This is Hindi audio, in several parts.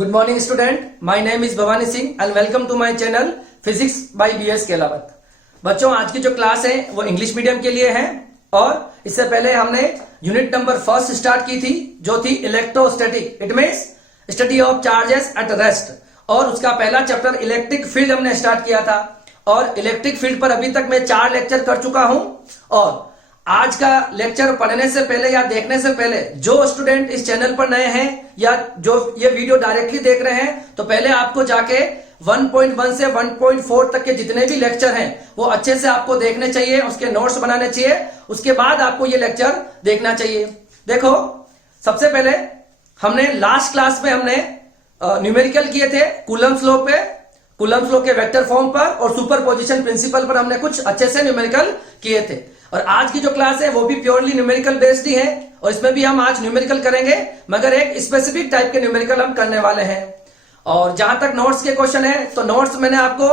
Good morning student, my name is Bhawani Singh and welcome to my channel physics by BS Kelawat. बच्चों, आज की जो क्लास है वो इंग्लिश मीडियम के लिए है और इससे पहले हमने यूनिट नंबर फर्स्ट स्टार्ट की थी जो थी electrostatic, it means study of charges at rest. और उसका पहला चैप्टर इलेक्ट्रिक फील्ड हमने स्टार्ट किया था और इलेक्ट्रिक फील्ड पर अभी तक मैं 4 लेक्चर कर चुका हूं। और आज का लेक्चर पढ़ने से पहले या देखने से पहले जो स्टूडेंट इस चैनल पर नए हैं या जो ये वीडियो डायरेक्टली देख रहे हैं, तो पहले आपको जाके 1.1 से 1.4 तक के जितने भी लेक्चर हैं वो अच्छे से आपको देखने चाहिए, उसके नोट्स बनाने चाहिए, उसके बाद आपको ये लेक्चर देखना चाहिए। देखो, सबसे पहले हमने लास्ट क्लास में हमने न्यूमेरिकल किए थे कूलम्ब्स लॉ पे, कूलम्ब्स लॉ के वेक्टर फॉर्म पर और सुपरपोजिशन प्रिंसिपल पर हमने कुछ अच्छे से न्यूमेरिकल किए थे। और आज की जो क्लास है वो भी प्योरली न्यूमेरिकल बेस्ड ही है और इसमें भी हम आज न्यूमेरिकल करेंगे, मगर एक स्पेसिफिक टाइप के न्यूमेरिकल हम करने वाले हैं। और जहां तक नोट्स के क्वेश्चन है तो नोट्स मैंने आपको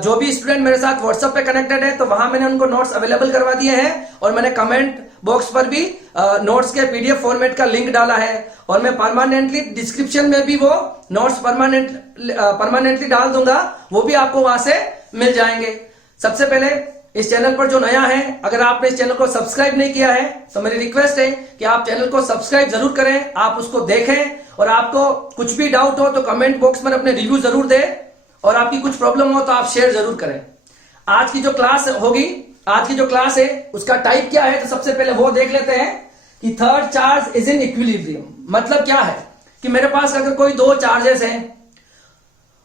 जो भी स्टूडेंट मेरे साथ व्हाट्सएप पे कनेक्टेड है तो वहां मैंने उनको नोट्स अवेलेबल करवा दिए हैं और मैंने कमेंट बॉक्स पर भी नोट्स के पीडीएफ फॉर्मेट का लिंक डाला है और मैं परमानेंटली डिस्क्रिप्शन में भी वो नोट्स परमानेंटली डाल दूंगा, वो भी आपको वहां से मिल जाएंगे। सबसे पहले इस चैनल पर जो नया है, अगर आपने इस चैनल को सब्सक्राइब नहीं किया है तो मेरी रिक्वेस्ट है कि आप चैनल को सब्सक्राइब जरूर करें, आप उसको देखें और आपको कुछ भी डाउट हो तो कमेंट बॉक्स में अपने रिव्यू जरूर दें और आपकी कुछ प्रॉब्लम हो तो आप शेयर जरूर करें। आज की जो क्लास होगी, आज की जो क्लास है उसका टाइप क्या है तो सबसे पहले वो देख लेते हैं कि third charge is in equilibrium. मतलब क्या है कि मेरे पास अगर कोई 2 चार्जेस हैं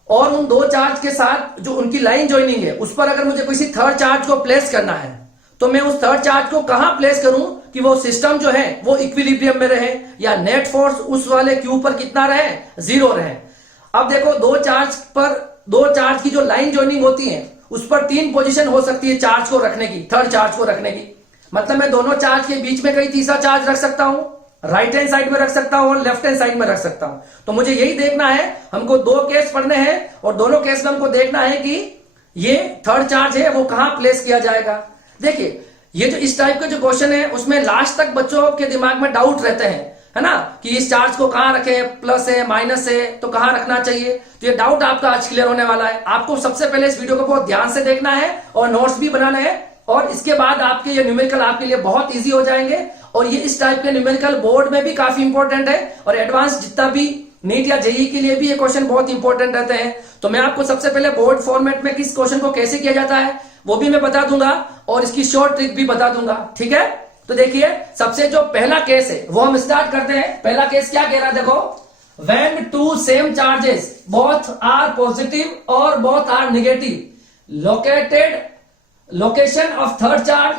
और उन 2 चार्ज के साथ जो उनकी लाइन ज्वाइनिंग है उस पर अगर मुझे किसी थर्ड चार्ज को प्लेस करना है तो मैं उस थर्ड चार्ज को कहां प्लेस करूं कि वो सिस्टम जो है वो इक्विलिब्रियम में रहे या नेट फोर्स उस वाले क्यू पर कितना रहे, 0 रहे। अब देखो, 2 चार्ज की जो लाइन ज्वाइनिंग होती है उस पर 3 पोजीशन हो सकती है चार्ज को रखने की, थर्ड चार्ज को रखने की। मतलब मैं दोनों चार्ज के बीच में कहीं तीसरा चार्ज रख सकता हूं, राइट हैंड साइड में रख सकता हूं और लेफ्ट हैंड साइड में रख सकता हूं। तो मुझे यही देखना है, हमको 2 केस पढ़ने हैं और दोनों केस में हमको देखना है कि ये थर्ड चार्ज है वो कहां प्लेस किया जाएगा। देखिए, ये जो इस टाइप के जो क्वेश्चन है उसमें लास्ट तक बच्चों के दिमाग में डाउट रहते हैं, है ना, कि इस चार्ज को कहां रखें, प्लस है माइनस है तो कहां रखना चाहिए। तो ये डाउट आपका आज क्लियर होने वाला है। आपको सबसे पहले इस वीडियो को बहुत ध्यान से देखना है और नोट्स भी बनाने हैं और इसके बाद आपके ये न्यूमेरिकल आपके लिए बहुत इजी हो जाएंगे। और ये इस टाइप के न्यूमेरिकल बोर्ड में भी काफी इंपॉर्टेंट है और एडवांस जितना भी नीट या जेईई के लिए भी ये क्वेश्चन बहुत इंपॉर्टेंट रहते हैं। तो मैं आपको सबसे पहले बोर्ड फॉर्मेट में किस क्वेश्चन को कैसे किया जाता है वो भी मैं बता दूंगा और इसकी शॉर्ट ट्रिक भी बता दूंगा, ठीक है। तो देखिए, सबसे जो पहला केस है वो हम स्टार्ट करते हैं। पहला केस क्या कह रहा है, देखो, when 2 same charges both are positive or both are negative location of third charge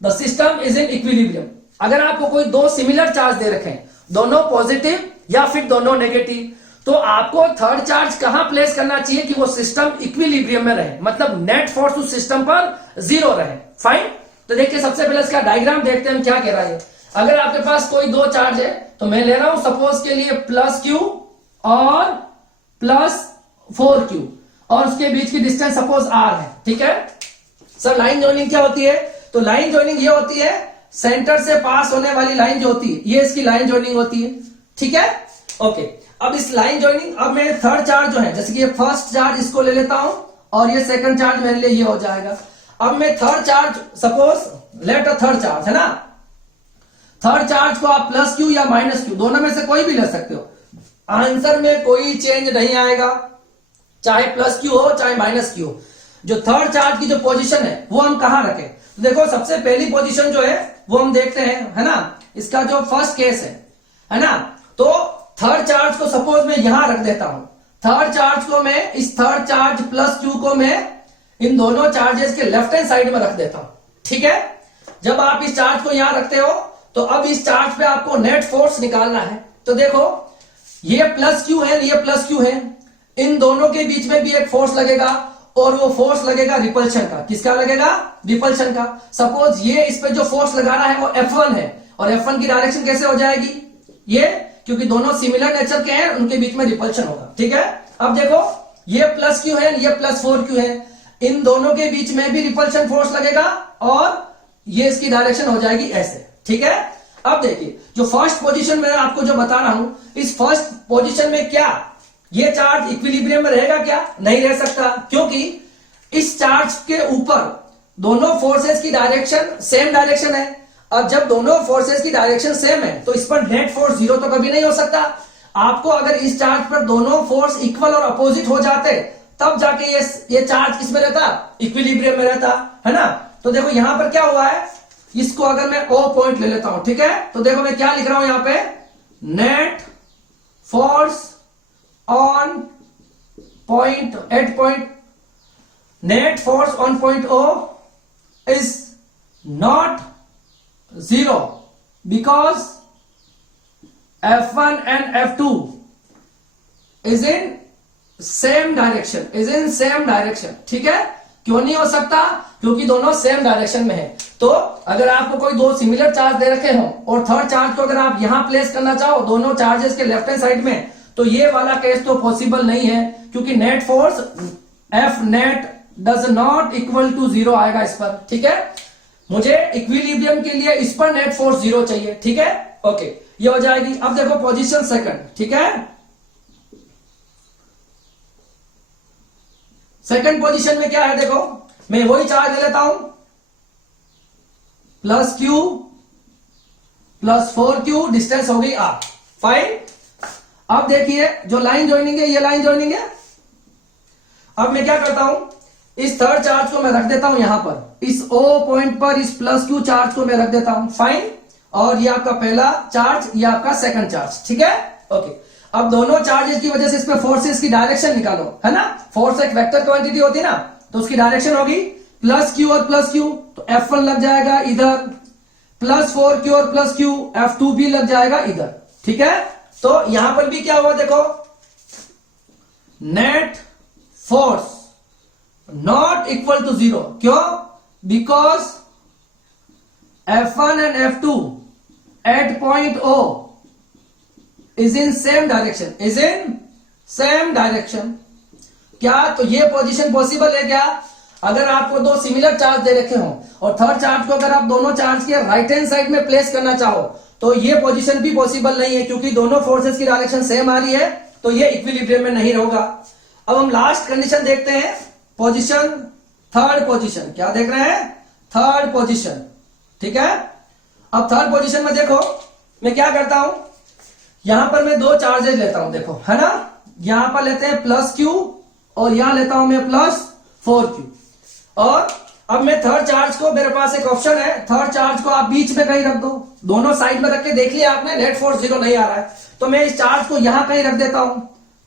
the system is in equilibrium। अगर आपको कोई 2 सिमिलर चार्ज दे रखे हैं, दोनों पॉजिटिव या फिर दोनों नेगेटिव, तो आपको थर्ड चार्ज कहां प्लेस करना चाहिए कि वो सिस्टम इक्विलिब्रियम में रहे, मतलब नेट फोर्स उस सिस्टम पर 0 रहे। फाइन। तो देखिए, सबसे पहले इसका डायग्राम देखते हैं क्या कह रहा है। अगर आपके पास कोई 2 चार्ज है तो मैं ले रहा हूं सपोज के लिए +q और +4q और उसके बीच की डिस्टेंस सपोज r है, ठीक है। सर, लाइन ज्वाइनिंग क्या होती है? तो लाइन ज्वाइनिंग ये होती है, सेंटर से पास होने वाली लाइन जो होती है ये इसकी लाइन ज्वाइनिंग होती है, ठीक है। ओके, अब इस लाइन ज्वाइनिंग, अब मैं थर्ड चार्ज जो है, जैसे कि ये फर्स्ट चार्ज इसको ले लेता हूं और ये सेकंड चार्ज मेरे लिए ये हो जाएगा। अब मैं third charge, suppose let a third charge, है ना, थर्ड चार्ज को आप +q या -q दोनों में से कोई भी ले सकते हो, आंसर में कोई चेंज नहीं आएगा, चाहे +q हो चाहे -q हो। जो थर्ड चार्ज की जो पोजीशन है वो हम कहां रखें, तो देखो, सबसे पहली पोजीशन जो है वो हम देखते हैं, है ना, इसका जो फर्स्ट केस है ना, तो थर्ड चार्ज को सपोज मैं यहां रख देता हूं। थर्ड चार्ज को मैं, इस थर्ड चार्ज +q को मैं इन दोनों चार्जेस के लेफ्ट हैंड साइड में रख देता हूं, ठीक है। जब आप इस चार्ज को यहां रखते हो तो अब इस चार्ज पे आपको नेट फोर्स निकालना है। तो देखो, ये +q है, ये +q है, इन दोनों के बीच में भी एक फोर्स लगेगा और वो फोर्स लगेगा रिपल्शन का। किसका लगेगा? रिपल्शन का। सपोज ये इस पे जो फोर्स लगा रहा है वो F1 है और F1 की डायरेक्शन कैसे हो जाएगी, ये, क्योंकि दोनों सिमिलर नेचर के हैं उनके बीच में रिपल्शन होगा, ठीक है। अब देखो, ये +q है, ये +4q है, इन दोनों के बीच में भी रिपल्शन फोर्स लगेगा और ये इसकी डायरेक्शन हो जाएगी ऐसे, ठीक है। अब देखिए जो फर्स्ट पोजीशन में आपको जो बता रहा हूं, इस फर्स्ट पोजीशन में क्या ये चार्ज इक्विलिब्रियम में रहेगा? क्या नहीं रह सकता, क्योंकि इस चार्ज के ऊपर दोनों फोर्सेस की डायरेक्शन सेम डायरेक्शन है। अब जब दोनों फोर्सेस की डायरेक्शन सेम है तो इस पर नेट फोर्स जीरो तो कभी नहीं हो सकता। आपको अगर इस चार्ज पर दोनों फोर्स इक्वल और अपोजिट हो जाते तब जाके ये चार्ज किस में रहता? इक्विलिब्रियम में रहता, है ना। तो देखो यहां पर क्या हुआ है, इसको अगर मैं O पॉइंट ले लेता हूं, ठीक है, तो देखो मैं क्या लिख रहा हूं यहां पे, net force on point at point, net force on point O is not zero because F1 and F2 is in same direction, ठीक है। क्यों नहीं हो सकता? क्योंकि दोनों सेम डायरेक्शन में है। तो अगर आपको कोई दो सिमिलर चार्ज दे रखे हो और थर्ड चार्ज को अगर आप यहां प्लेस करना चाहो दोनों चार्जेस के लेफ्ट हैंड साइड में, तो ये वाला केस तो पॉसिबल नहीं है, क्योंकि net force F net does not equal to zero आएगा इस पर, ठीक है। मुझे इक्विलिब्रियम के लिए इस पर नेट फोर्स जीरो चाहिए, ठीक है, ओके, ये हो जाएगी। अब देखो पोजीशन सेकंड, ठीक है, सेकंड पोजीशन में क्या है, देखो मैं वही चार्ज ले लेता हूं, plus Q plus 4Q, distance हो गई R, फाइन। अब देखिए जो लाइन ज्वाइनिंग है, ये लाइन ज्वाइनिंग है। अब मैं क्या करता हूं, इस थर्ड चार्ज को मैं रख देता हूं यहां पर, इस O पॉइंट पर इस प्लस Q चार्ज को मैं रख देता हूं, फाइन। और ये आपका पहला चार्ज, ये आपका सेकंड चार्ज, ठीक है, ओके। अब दोनों चार्जेस की वजह से इसमें फोर्सेस की डायरेक्शन निकालो, है ना। फोर्स एक वेक्टर क्वांटिटी होती है ना, तो उसकी डायरेक्शन होगी प्लस Q और प्लस Q, तो F1 लग जाएगा इधर, प्लस 4Q और प्लस Q, F2 भी लग जाएगा इधर, ठीक है। तो यहां पर भी क्या हुआ, देखो net force not equal to zero, क्यों? Because F1 and F2 at point O is in same direction, क्या? तो ये पोजीशन पॉसिबल है क्या? अगर आपको दो सिमिलर चार्ज दे रखे हो और थर्ड चार्ज को अगर आप दोनों चार्ज के राइट हैंड साइड में प्लेस करना चाहो तो ये पोजीशन भी पॉसिबल नहीं है, क्योंकि दोनों फोर्सेस की डायरेक्शन सेम आ रही है, तो ये इक्विलिब्रियम में नहीं होगा। अब हम लास्ट कंडीशन देखते हैं, पोजीशन थर्ड पोजीशन, क्या देख रहे हैं, थर्ड पोजीशन, ठीक है। अब थर्ड पोजीशन में देखो मैं क्या करता हूं, यहां पर मैं दो चार्जेस लेता हूं, देखो, है ना। यहां पर लेते हैं प्लस Q और यहां लेता हूं मैं प्लस 4Q। और अब मैं थर्ड चार्ज को, मेरे पास एक ऑप्शन है, थर्ड चार्ज को आप बीच में कहीं रख दो, दोनों साइड में रख के देख लिया आपने, नेट फोर्स जीरो नहीं आ रहा है, तो मैं इस चार्ज को यहां कहीं रख देता हूं,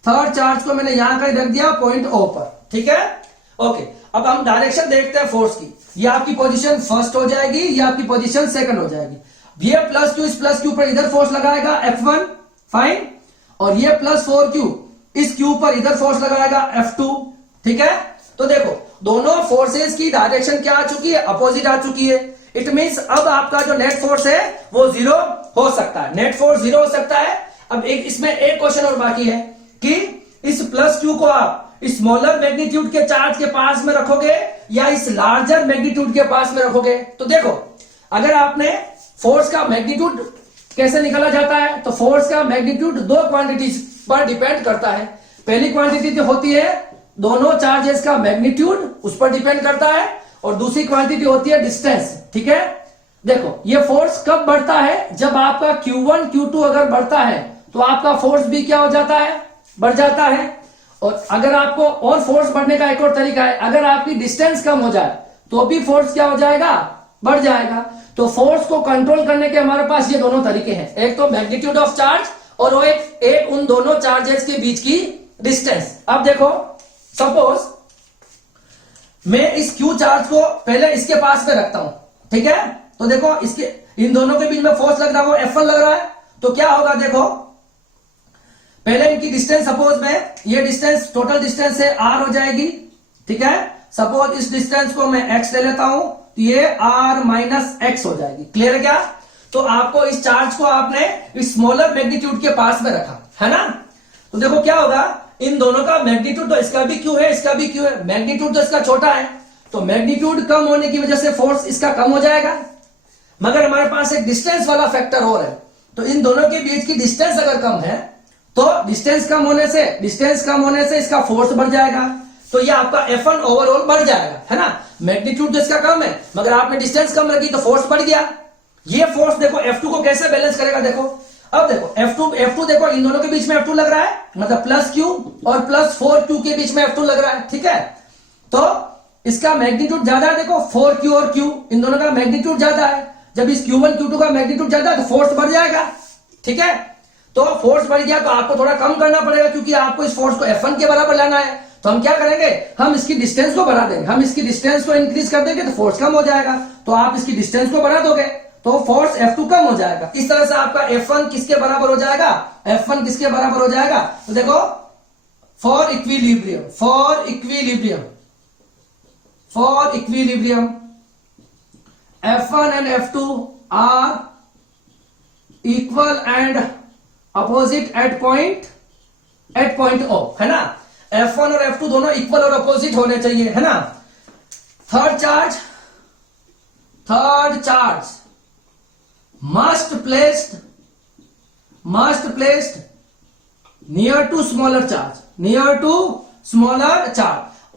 थर्ड चार्ज को मैंने यहां कहीं रख दिया पॉइंट O पर, ठीक है, ओके। अब हम डायरेक्शन देखते हैं फोर्स की, ये आपकी पोजीशन फर्स्ट हो जाएगी, ये आपकी पोजीशन सेकंड हो जाएगी। ये प्लस Q इस प्लस Q पर इधर फोर्स लगाएगा F1, फाइन, और ये प्लस 4Q इस Q पर इधर फोर्स लगाएगा F2, ठीक है। तो देखो दोनों फोर्सेस की डायरेक्शन क्या आ चुकी है, अपोजिट आ चुकी है। इट मींस अब आपका जो नेट फोर्स है वो जीरो हो सकता है, नेट फोर्स जीरो हो सकता है। अब एक इसमें एक क्वेश्चन और बाकी है कि इस प्लस Q को आप स्मॉलर मैग्नीट्यूड के चार्ज के पास में रखोगे या इस लार्जर मैग्नीट्यूड के पास में रखोगे। तो देखो अगर आपने फोर्स का मैग्नीट्यूड कैसे निकाला जाता है, तो फोर्स का मैग्नीट्यूड दो क्वांटिटीज पर डिपेंड करता है। पहली क्वांटिटी जो होती है दोनों चार्जेस का मैग्नीट्यूड, उस पर डिपेंड करता है, और दूसरी क्वांटिटी होती है डिस्टेंस, ठीक है। देखो ये फोर्स कब बढ़ता है, जब आपका Q1 Q2 अगर बढ़ता है तो आपका फोर्स भी क्या हो जाता है, बढ़ जाता है। और अगर आपको और फोर्स बढ़ने का एक और तरीका है, अगर आपकी डिस्टेंस कम हो जाए तो भी फोर्स क्या हो जाएगा, बढ़ जाएगा। तो फोर्स को कंट्रोल करने के हमारे पास ये दोनों तरीके हैं, एक तो मैग्नीट्यूड ऑफ चार्ज और वो एक उन दोनों चार्जेस के बीच की डिस्टेंस। अब देखो सपोज मैं इस Q चार्ज को पहले इसके पास में रखता हूं, ठीक है। तो देखो इसके इन दोनों के बीच में फोर्स लग रहा है, वो F1 लग रहा है, तो क्या होगा, देखो पहले इनकी डिस्टेंस सपोज में, ये डिस्टेंस टोटल डिस्टेंस से R हो जाएगी, ठीक है। सपोज इस डिस्टेंस को मैं x ले लेता हूं, तो ये R माइनस एक्स हो जाएगी, क्लियर है क्या। तो आपको इस चार्ज को आपने इस स्मॉलर मैग्नीट्यूड के पास में रखा है ना, तो देखो क्या होगा, इन दोनों का मैग्नीट्यूड, तो इसका भी Q है, इसका भी Q है, मैग्नीट्यूड तो इसका छोटा है, तो मैग्नीट्यूड कम होने की वजह से फोर्स इसका कम हो जाएगा। मगर हमारे पास एक डिस्टेंस वाला फैक्टर और है, तो इन दोनों के बीच की डिस्टेंस अगर कम है तो डिस्टेंस कम होने से इसका फोर्स बढ़ जाएगा, तो ये आपका F1 ओवरऑल बढ़ जाएगा, है ना। मैग्नीट्यूड तो इसका कम है मगर आपने डिस्टेंस कम रखी तो फोर्स बढ़ गया। ये फोर्स देखो F2 को कैसे बैलेंस करेगा, देखो अब देखो F2 देखो इन दोनों के बीच में F2 लग रहा है, मतलब प्लस Q और प्लस 4Q के बीच में F2 लग रहा है, ठीक है। तो इसका मैग्नीट्यूड ज्यादा है, देखो 4Q और Q इन दोनों का मैग्नीट्यूड ज्यादा है। जब इस Q1 Q2 का मैग्नीट्यूड ज्यादा है तो फोर्स बढ़ जाएगा, ठीक है। तो फोर्स बढ़ गया तो आपको थोड़ा कम करना पड़ेगा, क्योंकि आपको इस फोर्स को F1 के बराबर लाना है। तो हम क्या करेंगे, हम इसकी डिस्टेंस को बढ़ा देंगे, हम इसकी डिस्टेंस को इंक्रीज कर देंगे तो फोर्स कम हो जाएगा। तो आप इसकी डिस्टेंस को बढ़ा दोगे तो फोर्स F2 कम हो जाएगा। इस तरह से आपका F1 किसके बराबर हो जाएगा, F1 किसके बराबर हो जाएगा, तो देखो for equilibrium F1 and F2 are equal and opposite at point O, है ना। F1 और F2 दोनों इक्वल और अपोजिट होने चाहिए, है ना। Third charge must placed near to smaller charge।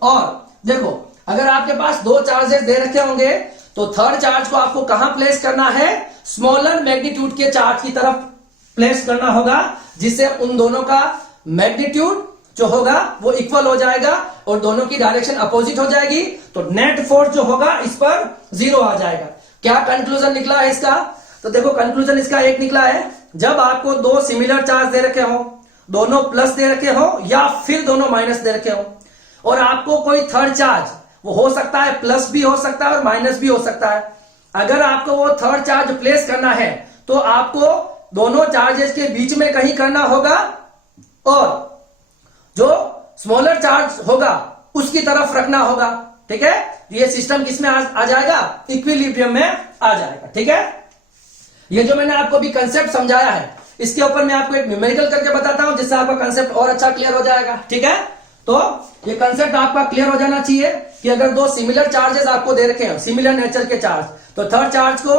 और देखो अगर आपके पास दो चार्जेस दे रखे होंगे तो थर्ड चार्ज को आपको कहां प्लेस करना है, स्मॉलर मैग्नीट्यूड के चार्ज की तरफ प्लेस करना होगा, जिससे उन दोनों का मैग्नीट्यूड जो होगा वो इक्वल हो जाएगा और दोनों की डायरेक्शन अपोजिट हो जाएगी। तो नेट फोर्स जो होगा इस पर 0 आ जाएगा। क्या कंक्लूजन निकला है इसका, तो देखो कंक्लूजन इसका एक निकला है, जब आपको दो सिमिलर चार्ज दे रखे हो, दोनों प्लस दे रखे हो या फिर दोनों माइनस दे रखे हो, और आपको कोई थर्ड चार्ज, वो हो सकता है प्लस भी हो सकता है और माइनस भी हो सकता है, अगर आपको वो थर्ड चार्ज प्लेस करना है तो आपको दोनों चार्जेस के बीच में कहीं करना होगा और जो स्मॉलर चार्ज होगा उसकी तरफ रखना होगा, ठीक है। ये सिस्टम किसमें आ जाएगा, इक्विलिब्रियम में आ जाएगा, ठीक है। ये जो मैंने आपको भी कंसेप्ट समझाया है इसके ऊपर मैं आपको एक न्यूमेरिकल करके बताता हूं, जिससे आपका कंसेप्ट और अच्छा क्लियर हो जाएगा, ठीक है। तो ये कंसेप्ट आपका क्लियर हो जाना चाहिए कि अगर दो सिमिलर चार्जेस आपको दे रखे हैं, सिमिलर नेचर के चार्ज, तो थर्ड चार्ज को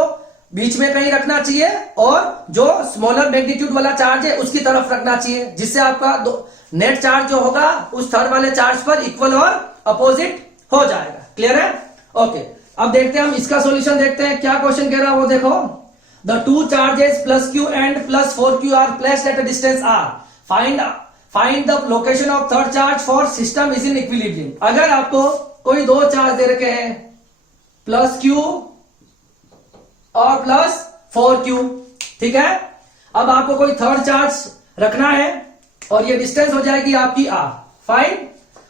बीच में कहीं रखना चाहिए और जो स्मॉलर मैग्नीट्यूड वाला चार्ज है उसकी तरफ रखना चाहिए, जिससे आपका नेट चार्ज जो होगा उस थर्ड वाले चार्ज पर इक्वल और अपोजिट हो जाएगा। क्लियर है, ओके। अब देखते हैं हम इसका सॉल्यूशन देखते हैं, क्या क्वेश्चन कह रहा है वो देखो। The two charges plus Q and plus 4Q are placed at a distance R, find the location of third charge for system is in equilibrium. अगर आपको कोई दो चार्ज दे रखे हैं प्लस Q और प्लस 4Q, ठीक है। अब आपको कोई थर्ड चार्ज रखना है और ये डिस्टेंस हो जाएगी आपकी R, फाइन।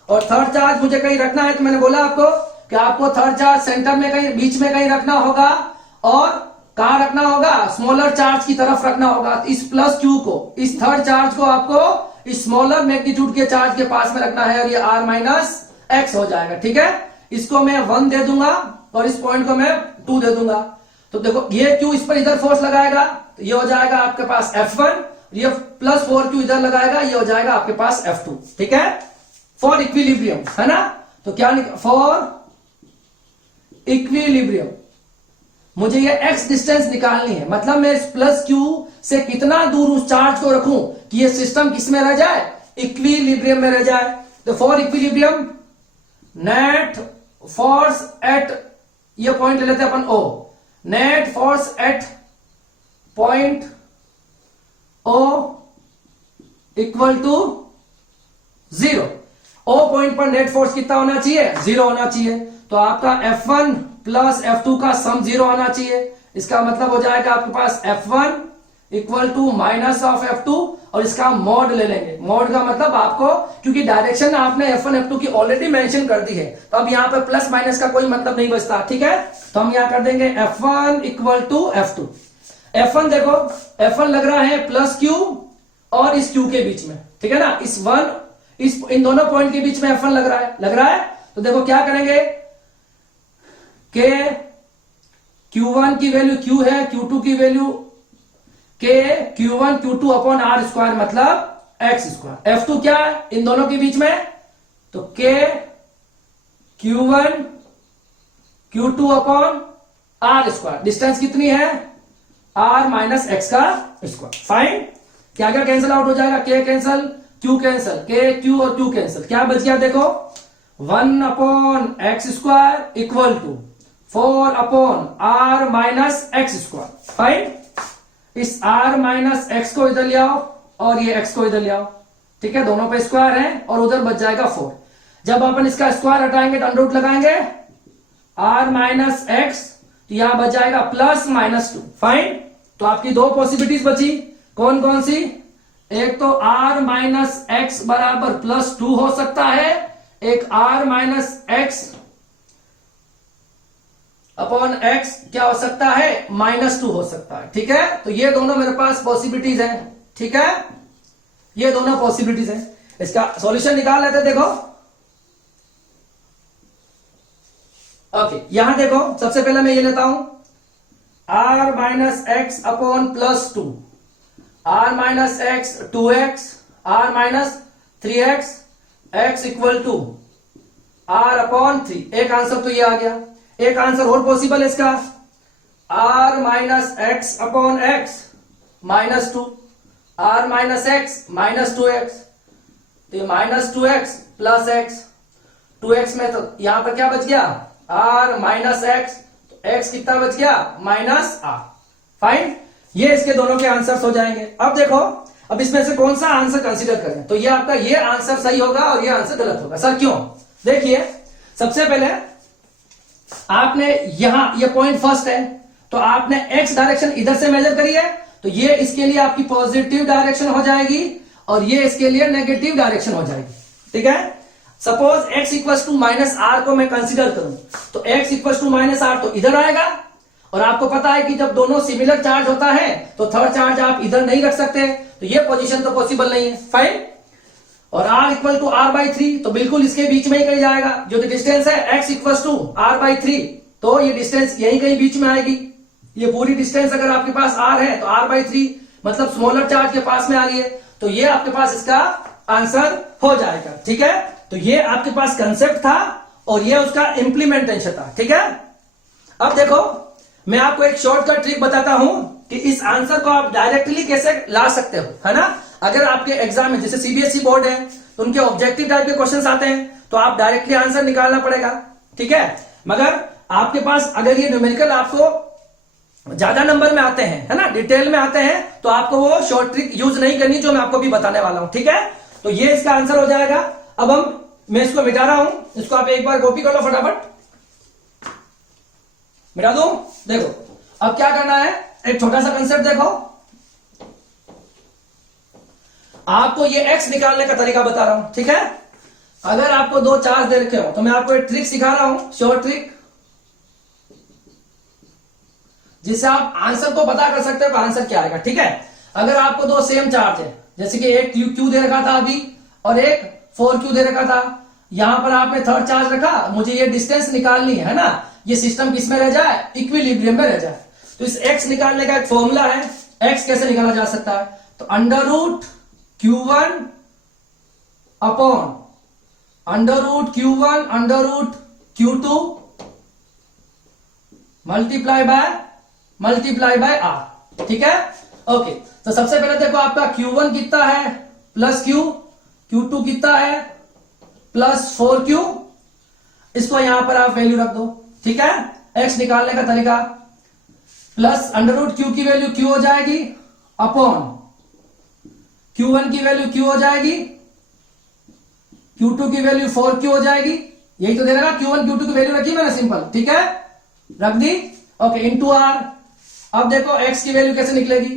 और थर्ड चार्ज मुझे कहीं रखना है तो मैंने बोला आपको कि आपको थर्ड चार्ज सेंटर में कहीं बीच में कहीं रखना होगा और कहां रखना होगा, स्मॉलर चार्ज की तरफ रखना होगा। तो इस प्लस Q को, इस थर्ड चार्ज को आपको इस स्मॉलर मैग्नीट्यूड के चार्ज के पास में रखना है और ये R माइनस एक्स हो जाएगा, ठीक है। इसको मैं 1 दे दूंगा और इस पॉइंट को मैं 2 दे दूंगा। तो देखो ये Q इस पर इधर फोर्स लगाएगा तो ये हो जाएगा आपके पास F1, ये प्लस 4Q इधर लगाएगा, ये हो जाएगा आपके पास F2, ठीक है। फॉर इक्विलिब्रियम, है ना। तो क्या फॉर इक्विलिब्रियम मुझे ये x डिस्टेंस निकालनी है, मतलब मैं इस प्लस Q से कितना दूर उस चार्ज को रखूं कि ये सिस्टम किस में रह जाए, इक्विलिब्रियम में रह जाए। तो for equilibrium net force at, ये पॉइंट ले लेते हैं अपन O, net force at point O equal to 0। O point पर नेट फोर्स कितना होना चाहिए, 0 होना चाहिए। तो आपका F1 प्लस F2 का सम 0 आना चाहिए। इसका मतलब हो जाएगा आपके पास F1 equal to minus of F2 और इसका मॉड ले लेंगे। मॉड का मतलब आपको, क्योंकि डायरेक्शन आपने F1 F2 की ऑलरेडी मेंशन कर दी है, तो अब यहाँ पे प्लस माइनस का कोई मतलब नहीं बचता, ठीक है। तो हम यहाँ कर देंगे F1 equal to F2। F1 देखो, F1 लग रहा है प्लस Q और इस Q के बीच में, ठीक है ना। इन दोनों पॉइंट के बीच में F1 लग रहा है। तो देखो क्या करेंगे कि Q1 की वैल्यू Q है, Q2 की value K Q1 Q2 upon R square मतलब X स्क्वायर। F2 क्या है इन दोनों के बीच में, तो K Q1 Q2 upon R square, distance कितनी है आर माइनस एक्स का स्क्वायर। फाइन, क्या क्या कैंसिल आउट हो जाएगा, K cancel, Q cancel, K Q और क्यू कैंसिल, क्या बच गया देखो 1/x² equal to 4/r minus x square. Fine, इस r माइनस एक्स को इधर ले आओ और ये x को इधर ले आओ, ठीक है, दोनों पे स्क्वायर है और उधर बच जाएगा 4। जब अपन इसका स्क्वायर हटाएंगे तो अंडर रूट लगाएंगे r माइनस एक्स, तो यहां बच जाएगा +-2। फाइन, तो आपकी दो पॉसिबिलिटीज बची, कौन कौन सी, एक तो r माइनस एक्स बराबर +2 हो सकता है, एक r minus X upon x क्या हो सकता है -2 हो सकता है। ठीक है, तो ये दोनों मेरे पास पॉसिबिलिटीज है। ठीक है, ये दोनों पॉसिबिलिटीज है। इसका सॉल्यूशन निकाल लेते, देखो ओके, यहां देखो सबसे पहले मैं ये लेता हूं r minus X upon +2, r minus एक्स 2x, r minus 3x, x equal to r upon 3। एक आंसर तो ये आ गया। एक आंसर और पॉसिबल है इसका, r minus X upon x -2, r minus एक्स -2x, तो ये -2x प्लस x, 2x में तो यहां पर क्या बच गया r माइनस एक्स, तो x कितना बच गया -r। फाइन, ये इसके दोनों के आंसर्स हो जाएंगे। अब देखो, अब इसमें से कौन सा आंसर कंसीडर करें, तो ये आपका ये आंसर सही होगा और ये आंसर गलत होगा। सर क्यों, देखिए सबसे पहले आपने यहां ये पॉइंट फर्स्ट है, तो आपने x डायरेक्शन इधर से मेजर करी है, तो ये इसके लिए आपकी पॉजिटिव डायरेक्शन हो जाएगी और ये इसके लिए नेगेटिव डायरेक्शन हो जाएगी। ठीक है, suppose x equal to -r को मैं कंसीडर करूं, तो x इक्वल टू -r तो इधर आएगा, और आपको पता है कि जब दोनों सिमिलर चार्ज होता है तो थर्ड चार्ज आप इधर नहीं रख सकते, तो ये पोजीशन तो पॉसिबल नहीं है। फाइन, और r इक्वल टू r/3 तो बिल्कुल इसके बीच में ही कहीं जाएगा, जो डिस्टेंस है x इक्वल टू r/3, तो ये डिस्टेंस यही कहीं बीच में आएगी। ये पूरी डिस्टेंस अगर आपके पास r है तो r/3 मतलब स्मॉलर चार्ज के पास में आ रही है, तो ये आपके पास इसका आंसर हो जाएगा। ठीक है, तो ये आपके पास कंसेप्ट था और ये उसका इंप्लीमेंटेशन था। ठीक है, अब देखो मैं आपको एक शॉर्टकट ट्रिक बताता हूं कि इस आंसर को आप डायरेक्टली कैसे ला सकते हो, है ना। अगर आपके एग्जाम में जैसे सीबीएसई बोर्ड है तो उनके ऑब्जेक्टिव टाइप के क्वेश्चंस आते हैं, तो आप डायरेक्टली आंसर निकालना पड़ेगा। ठीक है, मगर आपके पास अगर ये न्यूमेरिकल आपको ज्यादा नंबर में आते हैं, है ना, डिटेल में आते हैं, तो आपको वो शॉर्ट ट्रिक यूज नहीं करनी जो मैं आपको भी बताने वाला हूं। ठीक है, तो ये इसका आंसर हो जाएगा। अब मैं इसको मिटा रहा हूं, इसको आप एक बार कॉपी कर लो, फटाफट मिटा दो। देखो अब क्या करना है, एक छोटा सा कंसेप्ट देखो, आपको ये x निकालने का तरीका बता रहा हूं। ठीक है, अगर आपको दो चार्ज दे रखे हो तो मैं आपको एक ट्रिक सिखा रहा हूं, शॉर्ट ट्रिक, जिससे आप आंसर को पता कर सकते हो कि आंसर क्या आएगा। ठीक है, अगर आपको दो सेम चार्ज है, जैसे कि एक q दे रखा था अभी और एक 4q दे रखा था, यहां पर आपने थर्ड चार्ज रखा, मुझे ये डिस्टेंस निकालनी है ना, ये सिस्टम किस में रह जाए, इक्विलिब्रियम में रह जाए। तो इस x निकालने का एक फॉर्मूला है, x कैसे निकाला जा सकता है, तो √q1 upon √q1 √q2 multiply by r। ठीक है, ओके, तो सबसे पहले देखो आपका q1 कितना है +q, q2 कितना है +4q, इसको यहां पर आप वैल्यू रख दो। ठीक है, x निकालने का तरीका, प्लस √q की वैल्यू q हो जाएगी अपॉन q1 की वैल्यू q हो जाएगी, q2 की वैल्यू 4q हो जाएगी, यही तो दे रहा, q1 q2 की वैल्यू रखी मैंने सिंपल। ठीक है, रख दी, ओके, इंटू r। अब देखो x की वैल्यू कैसे निकलेगी,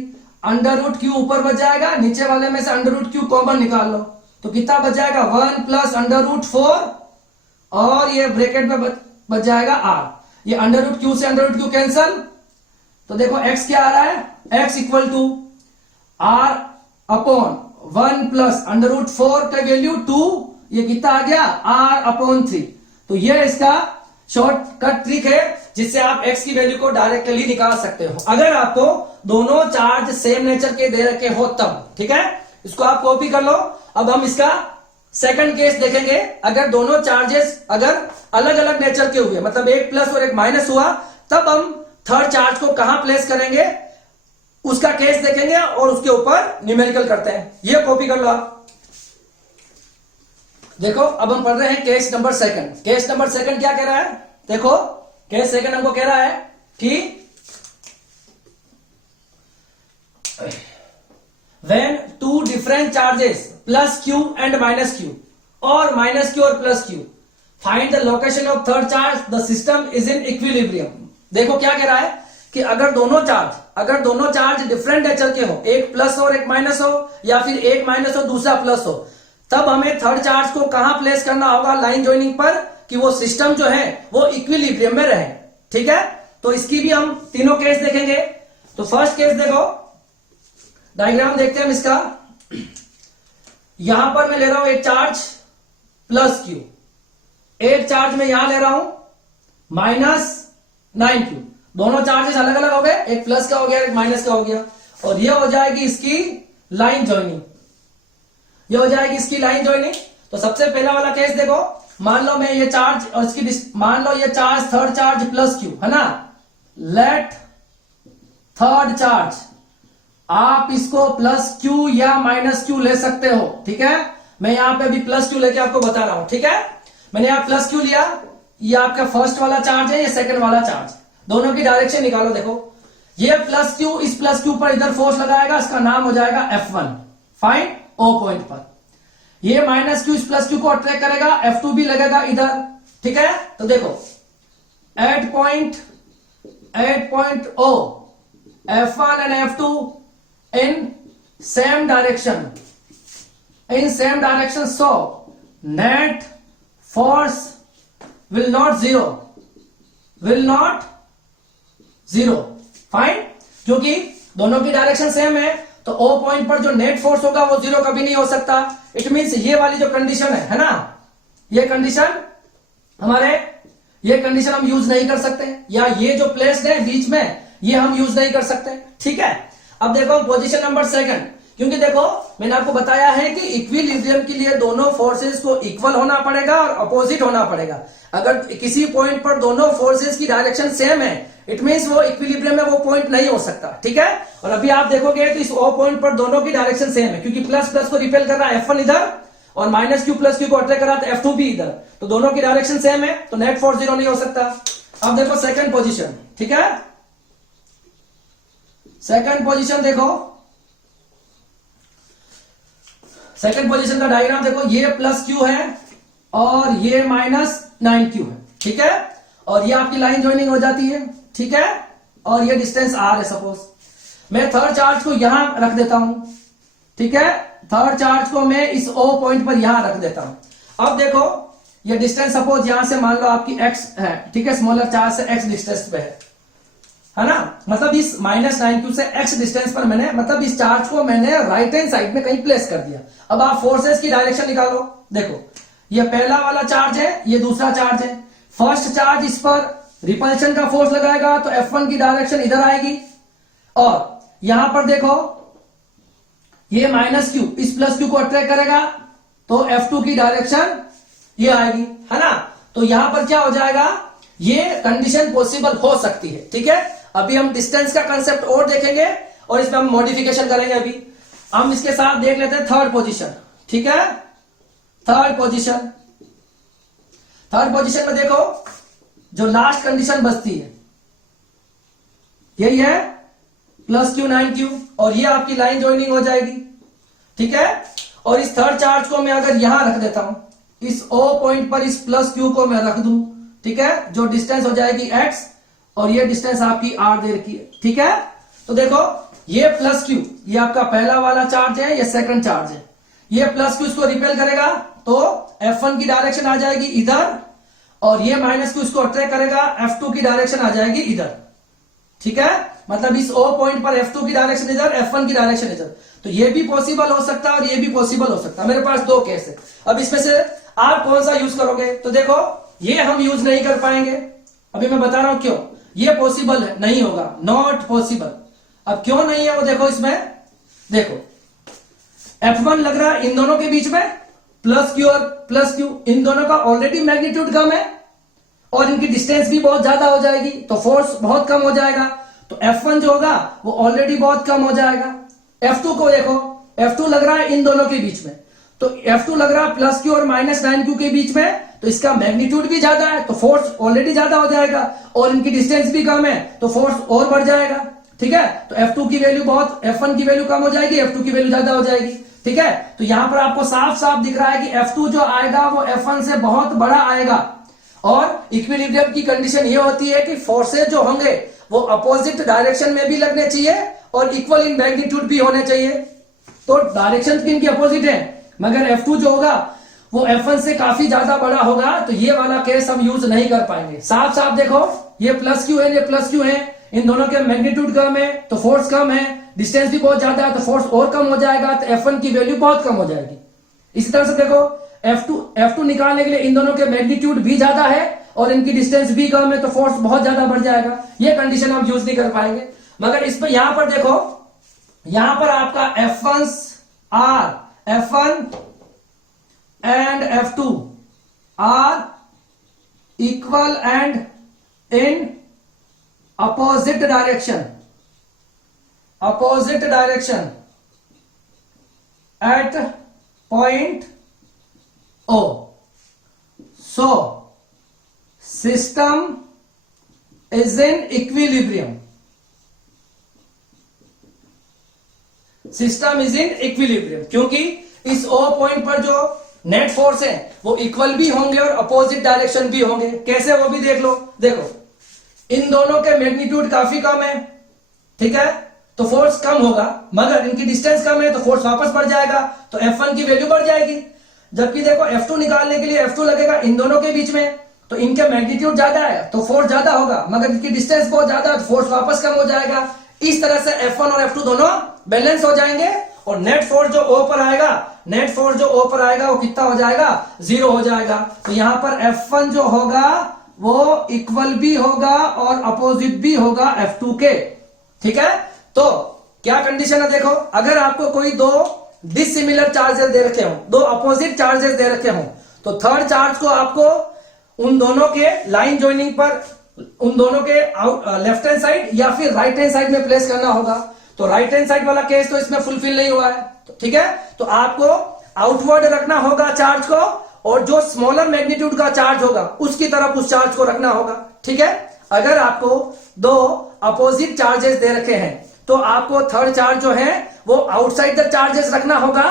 √q ऊपर बच जाएगा, नीचे वाले में से √q कॉमन निकाल लो, तो कितना बच जाएगा 1 प्लस √4 और ये ब्रैकेट में बच जाएगा r। ये √q से √q कैंसल, तो देखो x क्या आ रहा है, x equal to r upon 1 plus √4 का वैल्यू 2, ये कितना आ गया r अपॉन 3। तो ये इसका शॉर्टकट ट्रिक है जिससे आप x की वैल्यू को डायरेक्टली निकाल सकते हो, अगर आपको दोनों चार्ज सेम नेचर के दे रखे हो तब। ठीक है, इसको आप कॉपी कर लो। अब हम इसका सेकंड केस देखेंगे, अगर दोनों चार्जेस अगर अलग अलग नेचर के हुए, मतलब एक प्लस और एक माइनस हुआ, तब हम थर्ड चार्ज को कहां प्लेस करेंगे उसका केस देखेंगे और उसके ऊपर न्यूमेरिकल करते हैं। ये कॉपी कर लो आप। देखो अब हम पढ़ रहे हैं case number second. Case number second क्या कह रहा है, देखो केस सेकंड हमको कह रहा है कि when two different charges plus q and minus q or minus q or plus q find the location of third charge the system is in equilibrium। देखो क्या कह रहा है कि अगर दोनों चार्ज डिफरेंट नेचर के हो, एक प्लस और एक माइनस हो या फिर एक माइनस हो दूसरा प्लस हो, तब हमें थर्ड चार्ज को कहां प्लेस करना होगा लाइन ज्वाइनिंग पर कि वो सिस्टम जो है वो इक्विलिब्रियम में रहे। ठीक है, तो इसकी भी हम तीनों केस देखेंगे। तो फर्स्ट केस देखो, डायग्राम देखते हैं हम इसका। यहां पर मैं ले रहा हूं एक चार्ज प्लस क्यू, एक चार्ज में यहां ले रहा हूं माइनस 9q। दोनों चार्जेस अलग अलग हो गए, एक प्लस का हो गया एक माइनस का हो गया, और ये हो जाएगी इसकी लाइन ज्वाइनिंग। ये हो जाएगी इसकी लाइन ज्वाइनिंग। तो सबसे पहला वाला केस देखो, मान लो मैं ये चार्ज और इसकी मान लो ये charge third charge plus Q है ना। लेट थर्ड चार्ज, आप इसको प्लस क्यू या माइनस क्यू ले सकते हो। ठीक है, मैं यहां पे अभी प्लस क्यू लेके आपको बता रहा हूं। ठीक है, मैंने यहां प्लस क्यू लिया, ये आपका फर्स्ट वाला चार्ज है, ये सेकंड वाला चार्ज। दोनों की डायरेक्शन निकालो। देखो ये प्लस क्यू इस प्लस क्यू पर इधर फोर्स लगाएगा, इसका नाम हो जाएगा F1 फाइन O पॉइंट पर। ये माइनस क्यू इस प्लस क्यू को अट्रैक्ट करेगा, F2 भी लगेगा इधर। ठीक है, तो देखो at point O F1 and F2 in same direction, so net force will not zero fine. क्योंकि दोनों की डायरेक्शन सेम है तो O पॉइंट पर जो नेट फोर्स होगा वो जीरो कभी नहीं हो सकता। इट मींस ये वाली जो कंडीशन है ना, ये कंडीशन हम यूज नहीं कर सकते, या ये जो प्लेस्ड है बीच में ये हम यूज नहीं कर सकते। ठीक है, अब देखो पोजीशन नंबर सेकंड, क्योंकि देखो मैंने आपको बताया है कि इक्विलिब्रियम के लिए दोनों फोर्सेस को इक्वल होना पड़ेगा और अपोजिट होना पड़ेगा। अगर किसी पॉइंट पर दोनों फोर्सेस की डायरेक्शन सेम है, इट मींस वो इक्विलिब्रियम में वो पॉइंट नहीं हो सकता। ठीक है, और अभी आप देखोगे तो इस O पॉइंट पर दोनों की डायरेक्शन सेम है, क्योंकि प्लस प्लस को रिपेल कर रहा है F1 इधर और माइनस क्यू प्लस क्यू को अट्रैक्ट कर रहा है F2 भी इधर, तो दोनों की डायरेक्शन सेम है, तो नेट फोर्स जीरो नहीं हो सकता। अब देखो सेकंड पोजीशन। ठीक है, सेकंड पोजीशन देखो, सेकंड पोजीशन का डायग्राम देखो। ये प्लस क्यू है और ये माइनस 9q है। ठीक है, और ये आपकी लाइन ज्वाइनिंग हो जाती है। ठीक है, और ये डिस्टेंस r है। सपोज मैं थर्ड चार्ज को यहां रख देता हूं। ठीक है, थर्ड चार्ज को मैं इस O पॉइंट पर यहां रख देता हूं। अब देखो ये डिस्टेंस सपोज यहां से मान लो आपकी x है। ठीक है, स्मॉलर चार्ज से x डिस्टेंस पे है ना, मतलब इस माइनस 9q से x डिस्टेंस पर मैंने, मतलब इस चार्ज को मैंने राइट हैंड साइड में कहीं प्लेस कर दिया। अब आप फोर्सेस की डायरेक्शन निकालो। देखो ये पहला वाला चार्ज है, ये दूसरा चार्ज है। फर्स्ट चार्ज इस पर रिपल्शन का फोर्स लगाएगा तो F1 की डायरेक्शन इधर आएगी, और यहां पर देखो ये माइनस क्यू इस प्लस क्यू को अट्रैक्ट करेगा तो F2 की डायरेक्शन ये आएगी, है ना। तो यहां पर क्या हो जाएगा, ये कंडीशन पॉसिबल हो सकती है। ठीक है, अभी हम डिस्टेंस का कंसेप्ट और देखेंगे और इसमें हम मॉडिफिकेशन करेंगे। अभी हम इसके साथ देख लेते हैं थर्ड पोजीशन। ठीक है, थर्ड पोजीशन में देखो जो लास्ट कंडीशन बचती है यही है प्लस क्यू 9q, और ये आपकी लाइन ज्वाइनिंग हो जाएगी। ठीक है, और इस थर्ड चार्ज को मैं अगर यहां रख देता हूं, इस O पॉइंट पर इस प्लस क्यू को मैं रख दूं। ठीक है, जो डिस्टेंस हो जाएगी x और ये डिस्टेंस आपकी r दे रखी है। ठीक है, तो देखो ये प्लस क्यू ये आपका पहला वाला चार्ज है, ये सेकंड चार्ज है। ये प्लस क्यू इसको रिपेल करेगा तो F1 की डायरेक्शन आ जाएगी इधर, और ये माइनस क्यू इसको अट्रैक्ट करेगा, F2 की डायरेक्शन आ जाएगी इधर। ठीक है, मतलब इस O पॉइंट पर F2 की डायरेक्शन इधर, F1 की डायरेक्शन इधर। तो ये भी पॉसिबल हो सकता है और ये भी पॉसिबल हो सकता है। मेरे पास दो केस है। अब इसमें से आप कौन सा यूज करोगे, तो देखो ये हम यूज नहीं कर पाएंगे। अभी मैं बता रहा हूं क्यों। ये पॉसिबल है नहीं होगा, नॉट पॉसिबल। अब क्यों नहीं है वो देखो, इसमें देखो F1 लग रहा है इन दोनों के बीच में, प्लस क्यू और प्लस क्यू इन दोनों का ऑलरेडी मैग्नीट्यूड कम है, और इनकी डिस्टेंस भी बहुत ज्यादा हो जाएगी तो फोर्स बहुत कम हो जाएगा। तो F1 जो होगा वो ऑलरेडी बहुत कम हो जाएगा। F2 को देखो, F2 लग रहा है इन दोनों के बीच में, तो F2 लग रहा है प्लस क्यू और माइनस 9Q के बीच में, तो इसका मैग्नीट्यूड भी ज्यादा है तो फोर्स ऑलरेडी ज्यादा हो जाएगा, और इनकी डिस्टेंस भी कम है तो फोर्स और बढ़ जाएगा। ठीक है, तो F2 की वैल्यू बहुत, F1 की वैल्यू कम हो जाएगी, F2 की वैल्यू ज्यादा हो जाएगी। ठीक है, तो यहां पर आपको साफ साफ दिख रहा है कि F2 जो आएगा वो F1 से बहुत बड़ा आएगा। और इक्विलिब्रियम की कंडीशन ये होती है कि फोर्सेज जो होंगे वो अपोजिट डायरेक्शन में भी लगने चाहिए और इक्वल इन मैग्नीट्यूड भी होने चाहिए। तो डायरेक्शन इनकी अपोजिट है, मगर F2 जो होगा वो F1 से काफी ज्यादा बड़ा होगा, तो ये वाला केस हम यूज नहीं कर पाएंगे। साफ साफ देखो, ये प्लस क्यू है, ये प्लस क्यू है, इन दोनों के मैग्नीट्यूड कम है तो फोर्स कम है, डिस्टेंस भी बहुत ज्यादा है तो फोर्स और कम हो जाएगा, तो F1 की वैल्यू बहुत कम हो जाएगी। इसी तरह से देखो F2 निकालने के लिए इन दोनों के मैग्नीट्यूड भी ज्यादा है और इनकी डिस्टेंस भी कम है तो फोर्स बहुत ज्यादा बढ़ जाएगा। ये कंडीशन हम यूज नहीं कर पाएंगे। मगर इस पर यहां पर देखो, यहां पर आपका F1 and F2 are equal and in opposite direction at point O. So system is in equilibrium. क्योंकि इस O पॉइंट पर जो नेट फोर्स है वो इक्वल भी होंगे और अपोजिट डायरेक्शन भी होंगे। कैसे, वो भी देख लो। देखो, इन दोनों के मैग्नीट्यूड काफी कम है, ठीक है, तो फोर्स कम होगा, मगर इनकी डिस्टेंस कम है तो फोर्स वापस बढ़ जाएगा, तो F1 की वैल्यू बढ़ जाएगी। जबकि देखो F2 निकालने के लिए F2 लगेगा इन दोनों के बीच में, तो इनके मैग्नीट्यूड ज्यादा है तो फोर्स ज्यादा होगा, मगर इनकी डिस्टेंस बहुत ज्यादा है तो फोर्स वापस कम हो जाएगा। इस तरह से F1 और F2 दोनों बैलेंस हो जाएंगे और नेट फोर्स जो O पर आएगा वो कितना हो जाएगा, 0 हो जाएगा। तो यहां पर F1 जो होगा वो इक्वल भी होगा और अपोजिट भी होगा F2 के। ठीक है, तो क्या कंडीशन है देखो, अगर आपको कोई दो डिसिमिलर चार्जेस दे रखे हो, दो अपोजिट चार्जेस दे रखे हो, तो थर्ड चार्ज को आपको उन दोनों के लाइन ज्वाइनिंग पर, उन दोनों के लेफ्ट हैंड साइड या फिर राइट हैंड साइड में प्लेस करना होगा। तो राइट हैंड साइड वाला केस तो इसमें फुलफिल नहीं हुआ है, तो ठीक है, तो आपको आउटवर्ड रखना होगा चार्ज को, और जो स्मॉलर मैग्नीट्यूड का चार्ज होगा उसकी तरफ उस चार्ज को रखना होगा। ठीक है, अगर आपको दो अपोजिट चार्जेस दे रखे हैं तो आपको थर्ड चार्ज जो है वो आउटसाइड द चार्जेस रखना होगा,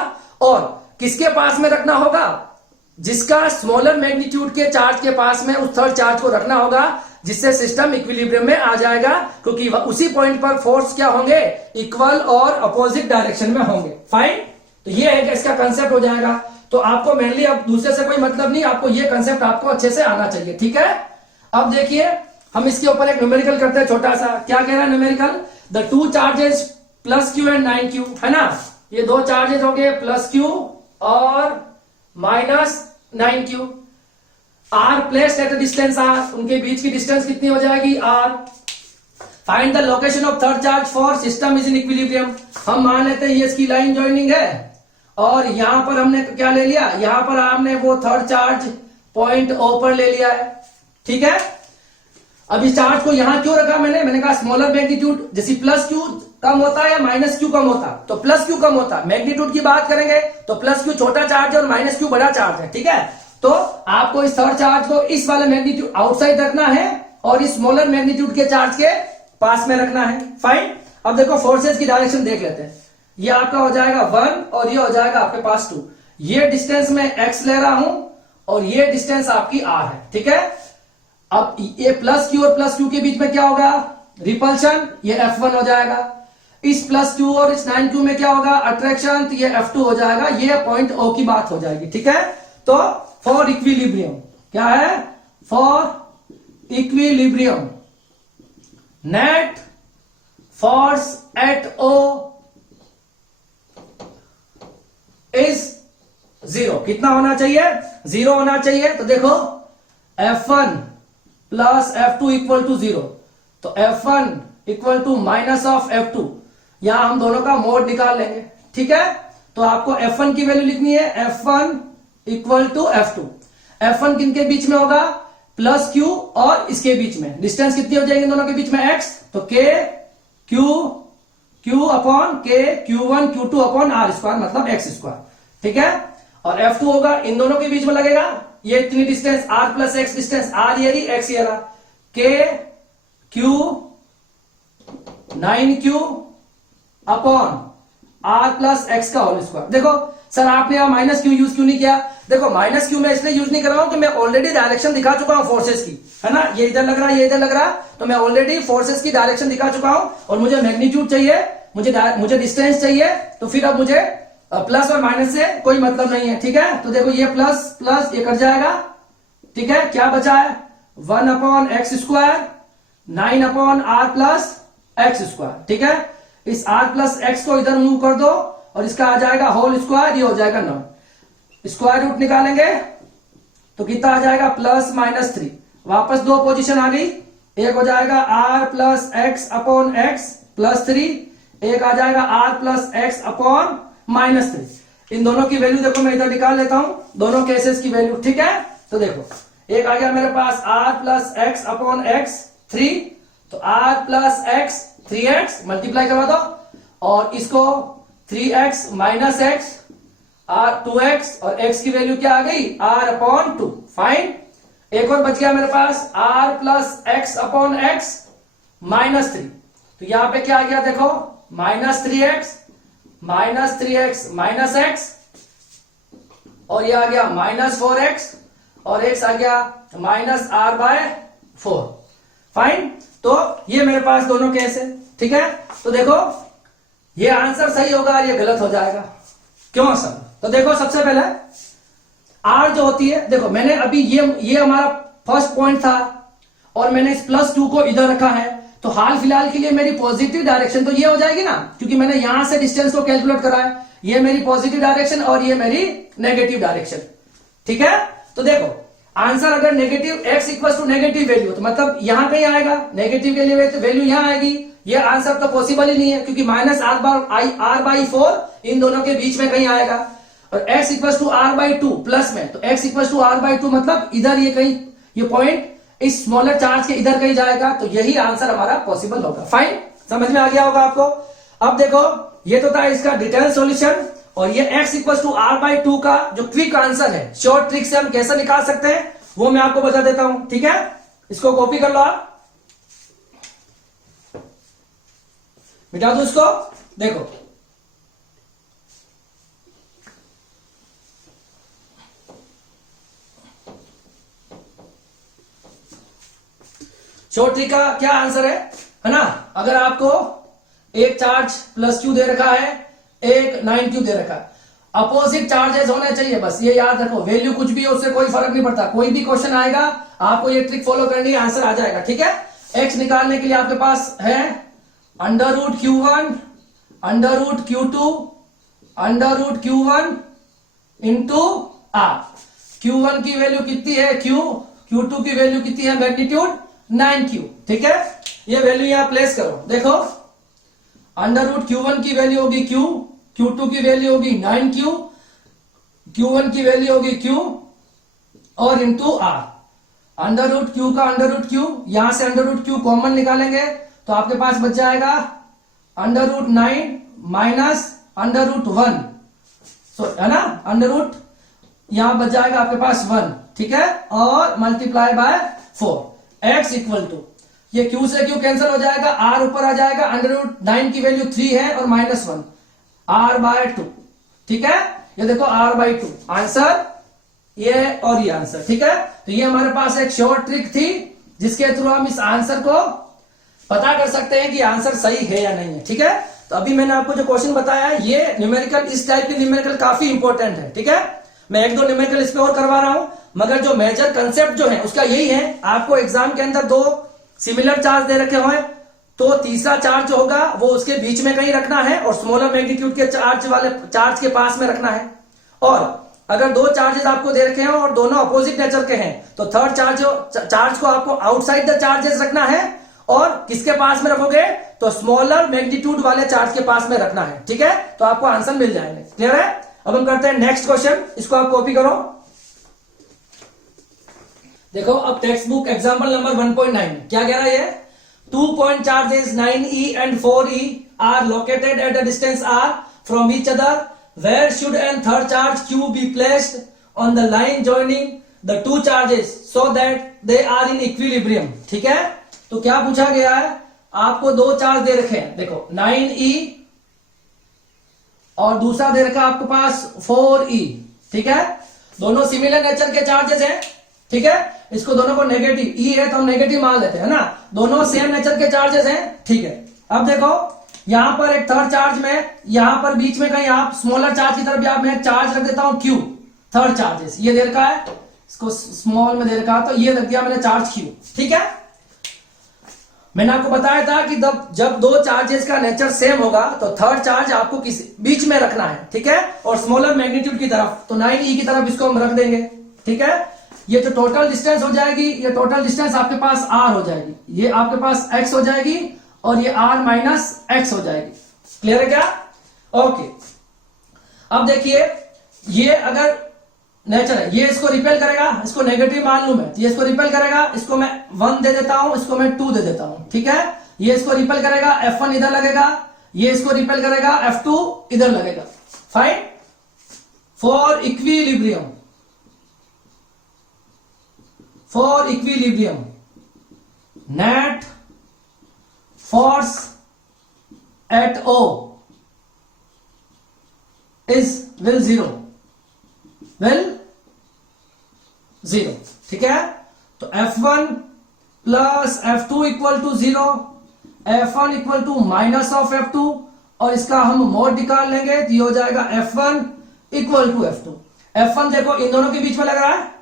और किसके पास में रखना होगा, जिसका स्मॉलर मैग्नीट्यूड के चार्ज के पास में उस थर्ड चार्ज को रखना होगा, जिससे सिस्टम इक्विलिब्रियम में आ जाएगा, क्योंकि उसी पॉइंट पर फोर्स क्या होंगे, इक्वल और अपोजिट डायरेक्शन में होंगे। फाइन, तो ये है कि इसका कंसेप्ट हो जाएगा। तो आपको मेनली अब दूसरे से कोई मतलब नहीं, आपको ये कंसेप्ट आपको अच्छे से आना चाहिए। ठीक है, अब देखिए हम इसके ऊपर एक न्यूमेरिकल करते हैं छोटा सा। क्या कह रहा है numerical, the two charges plus Q and 9Q, है ना, ये दो चार्जेस हो गए प्लस क्यू और minus 9Q, are placed at distance R, उनके बीच की डिस्टेंस कितनी हो जाएगी, R. Find the location of third charge for system is in equilibrium. हम मान लेते हैं ये इसकी लाइन ज्वाइनिंग है, और यहां पर हमने क्या ले लिया, यहां पर हमने वो थर्ड चार्ज पॉइंट O पर ले लिया है। ठीक है, अब इस चार्ज को यहां क्यों रखा मैंने कहा स्मॉलर मैग्नीट्यूड, जैसे प्लस क्यू कम होता है या माइनस क्यू कम होता, तो प्लस क्यू कम होता। मैग्नीट्यूड की बात करेंगे तो प्लस क्यू छोटा चार्ज है और माइनस क्यू बड़ा चार्ज है। ठीक है, तो आपको इस थर्ड चार्ज को इस वाले मैग्नीट्यूड आउटसाइड रखना है और इस स्मॉलर मैग्नीट्यूड के चार्ज के पास में रखना है। फाइन, अब देखो फोर्सेज की डायरेक्शन देख लेते हैं। ये आपका हो जाएगा 1 और ये हो जाएगा आपके पास 2। ये डिस्टेंस में x ले रहा हूं और ये डिस्टेंस आपकी r है। ठीक है, अब ये प्लस क्यू और प्लस क्यू के बीच में क्या होगा, रिपल्शन, ये F1 हो जाएगा। इस प्लस क्यू और इस 9Q में क्या होगा, अट्रैक्शन, तो ये F2 हो जाएगा। ये पॉइंट O की बात हो जाएगी। ठीक है, तो फॉर इक्विलिब्रियम क्या है, for equilibrium net force eight O is 0। कितना होना चाहिए, 0 होना चाहिए। तो देखो F1 plus F2 equal to 0, तो F1 equal to minus of F2, यहां हम दोनों का मोड निकाल लेंगे। ठीक है, तो आपको F1 की वैल्यू लिखनी है, F1 equal to F2। F1 किन के बीच में होगा, प्लस क्यू और इसके बीच में डिस्टेंस कितनी हो जाएगी दोनों के बीच में x, तो k Q upon K Q1 Q2 upon R square मतलब एक्स स्क्वायर, ठीक है। और F2 होगा इन दोनों के बीच में लगेगा, ये इतनी distance r plus x distance r ये रही x ये रहा, k Q 9Q upon r plus x का होल स्क्वायर। देखो सर आपने यहां माइनस क्यू यूज क्यों नहीं किया, देखो माइनस क्यू मैं इसलिए यूज नहीं कर रहा हूं कि मैं ऑलरेडी डायरेक्शन दिखा चुका हूं फोर्सेस की, है ना, ये इधर लग रहा है ये इधर लग रहा है, तो मैं ऑलरेडी फोर्सेस की डायरेक्शन दिखा चुका हूं और मुझे मैग्नीट्यूड चाहिए, मुझे डिस्टेंस चाहिए, तो फिर अब मुझे प्लस और माइनस से कोई मतलब नहीं है, ठीक है। तो देखो ये प्लस प्लस ये कट जाएगा, ठीक है, क्या बचा है 1 upon x square 9 upon R plus X square, ठीक है। इस r प्लस एक्स को इधर मूव कर दो और इसका आ जाएगा होल स्क्वायर, ये हो जाएगा 9, स्क्वायर रूट निकालेंगे तो कितना आ जाएगा प्लस माइनस 3, वापस दो पोजीशन आ गई, एक हो जाएगा r plus x upon x plus 3, एक आ जाएगा r plus x upon minus 3। इन दोनों की वैल्यू देखो मैं इधर निकाल लेता हूं दोनों केसेस की वैल्यू, ठीक है। तो देखो एक आ गया मेरे पास r plus x upon x 3, तो r plus x 3x multiply करवा दो और इसको 3x minus x r 2x और x की वैल्यू क्या आ गई r अपॉन 2, फाइन। एक और बच गया मेरे पास r plus x upon x minus 3, तो यहां पे क्या आ गया देखो माइनस 3x माइनस x और ये आ गया माइनस 4x और x आ गया माइनस r बाय 4, फाइन। तो ये मेरे पास दोनों केस है, ठीक है। तो देखो ये आंसर सही होगा और ये गलत हो जाएगा, क्यों सर, तो देखो सबसे पहले r जो होती है, देखो मैंने अभी ये हमारा फर्स्ट पॉइंट था और मैंने इस प्लस 2 को इधर रखा है, तो हाल फिलहाल के लिए मेरी पॉजिटिव डायरेक्शन तो ये हो जाएगी ना, क्योंकि मैंने यहां से डिस्टेंस को कैलकुलेट करा है, ये मेरी पॉजिटिव डायरेक्शन और ये मेरी नेगेटिव डायरेक्शन, ठीक है। तो देखो आंसर अगर negative x equal to negative value तो मतलब यहां कहीं आएगा, नेगेटिव के लिए वैल्यू यहां आएगी, ये आंसर तो पॉसिबल ही नहीं है क्योंकि माइनस r बाई 4 इन दोनों के बीच में कहीं आएगा, और x equal to r by 2 plus में, तो x equal to r by 2 मतलब इधर ये कहीं ये पॉइंट इस स्मॉलर चार्ज के इधर कहीं जाएगा, तो यही आंसर हमारा पॉसिबल होगा, फाइन। समझ में आ गया होगा आपको। अब देखो ये तो था इसका डिटेल सॉल्यूशन, और ये x equal to r by 2 का जो क्विक आंसर है, शॉर्ट ट्रिक से हम कैसे निकाल सकते हैं वो मैं आपको बता देता हूं, ठीक है। इसको कॉपी कर लो आप, मिटा दो इसको, देखो शॉर्ट ट्रिक का क्या आंसर है ना। अगर आपको एक चार्ज प्लस क्यू दे रखा है, एक 9Q दे रखा है, अपोजिट चार्जेस होने चाहिए, बस ये याद रखो, वैल्यू कुछ भी हो उससे कोई फर्क नहीं पड़ता, कोई भी क्वेश्चन आएगा आपको ये ट्रिक फॉलो करनी है, आंसर आ जाएगा, ठीक है। x निकालने के लिए आपके पास है under root Q1 under root Q2 under root Q1 into r, Q1 की वैल्यू कितनी है Q, Q2 की वैल्यू कितनी है मैग्नीट्यूड 9Q, ठीक है। ये वैल्यू यहां प्लेस करो, देखो अंडर रूट Q1 की वैल्यू होगी Q, Q2 की वैल्यू होगी 9Q, Q1 की वैल्यू होगी Q और into R, under root Q का अंडर रूट Q, यहां से अंडर रूट Q कॉमन निकालेंगे तो आपके पास बच जाएगा under root 9 minus under root 1, है ना, अंडर रूट यहां बच जाएगा आपके पास 1, ठीक है, और multiply by 4, x equal to ये q से q कैंसिल हो जाएगा, r ऊपर आ जाएगा, अंडर रूट 9 की वैल्यू 3 है और माइनस 1, r बाय 2, ठीक है। ये देखो r बाय 2 आंसर, ये और ये आंसर, ठीक है। तो ये हमारे पास एक शॉर्ट ट्रिक थी जिसके थ्रू हम इस आंसर को पता कर सकते हैं कि आंसर सही है या नहीं है, ठीक है। तो अभी मैंने आपको जो क्वेश्चन बताया है ये न्यूमेरिकल, इस टाइप के न्यूमेरिकल काफी इंपॉर्टेंट है, ठीक है। मैं एक दो न्यूमेरिकल इसमें और करवा रहा हूं, मगर जो मेजर कंसेप्ट जो है उसका यही है, आपको एग्जाम के अंदर दो सिमिलर चार्ज दे रखे हुए तो तीसरा चार्ज जो होगा वो उसके बीच में कहीं रखना है और स्मॉलर मैग्नीट्यूड के चार्ज वाले चार्ज के पास में रखना है, और अगर दो चार्जेस आपको दे रखे हैं और दोनों अपोजिट नेचर के हैं तो थर्ड चार्ज को आपको आउटसाइड द चार्जेस रखना है, और किसके पास में रखोगे तो स्मॉलर मैग्नीट्यूड वाले चार्ज के पास में रखना है, ठीक है। तो आपको आंसर मिल जाएंगे, क्लियर है। अब हम करते हैं नेक्स्ट क्वेश्चन, इसको आप कॉपी करो। देखो अब टेक्स्ट बुक एग्जाम्पल नंबर 1.9 क्या कह रहा है? 2 point charges 9e and 4e are located at a distance r from each other. Where should a third charge q be placed on the line joining the two charges so that they are in equilibrium? ठीक है, तो क्या पूछा गया है? आपको दो चार्ज दे रखे हैं, देखो 9e और दूसरा दे रखा आपके पास 4e। ठीक है, दोनों सिमिलर नेचर के चार्जेस हैं। ठीक है, इसको दोनों को नेगेटिव ई है तो हम नेगेटिव मान लेते हैं ना, दोनों सेम नेचर के चार्जेस हैं। ठीक है, अब देखो यहां पर एक थर्ड चार्ज में, यहां पर बीच में कहीं आप स्मॉलर चार्ज की तरफ भी आप मैं चार्ज रख देता हूं क्यू, थर्ड चार्जेस ये दे रखा है, इसको स्मॉल में दे रखा है तो ये रख दिया मैंने चार्ज क्यू। ठीक है, मैंने आपको बताया था कि जब दो चार्जेस का नेचर सेम होगा तो थर्ड चार्ज आपको किसी बीच में रखना है। ठीक है, और स्मॉलर मैग्नीट्यूड की तरफ, तो 9e की तरफ इसको हम रख देंगे। ठीक है, ये जो टोटल डिस्टेंस हो जाएगी, ये टोटल डिस्टेंस आपके पास r हो जाएगी, ये आपके पास x हो जाएगी और ये r माइनस x हो जाएगी। क्लियर है क्या? ओके, अब देखिए ये अगर नेचर है, ये इसको रिपेल करेगा, इसको नेगेटिव मान लू मैं, ये इसको रिपेल करेगा, इसको मैं 1 दे देता हूं, इसको मैं 2 दे देता हूं। ठीक है, ये इसको रिपेल करेगा, F1 इधर लगेगा, ये इसको रिपेल करेगा, F2 इधर लगेगा। Fine, for equilibrium, for equilibrium net force at O will zero। ठीक है, तो F1 plus F2 equal to 0, F1 equal to minus of F2 और इसका हम मोड निकाल लेंगे तो ये हो जाएगा F1 equal to F2। F1 देखो इन दोनों के बीच में लग रहा है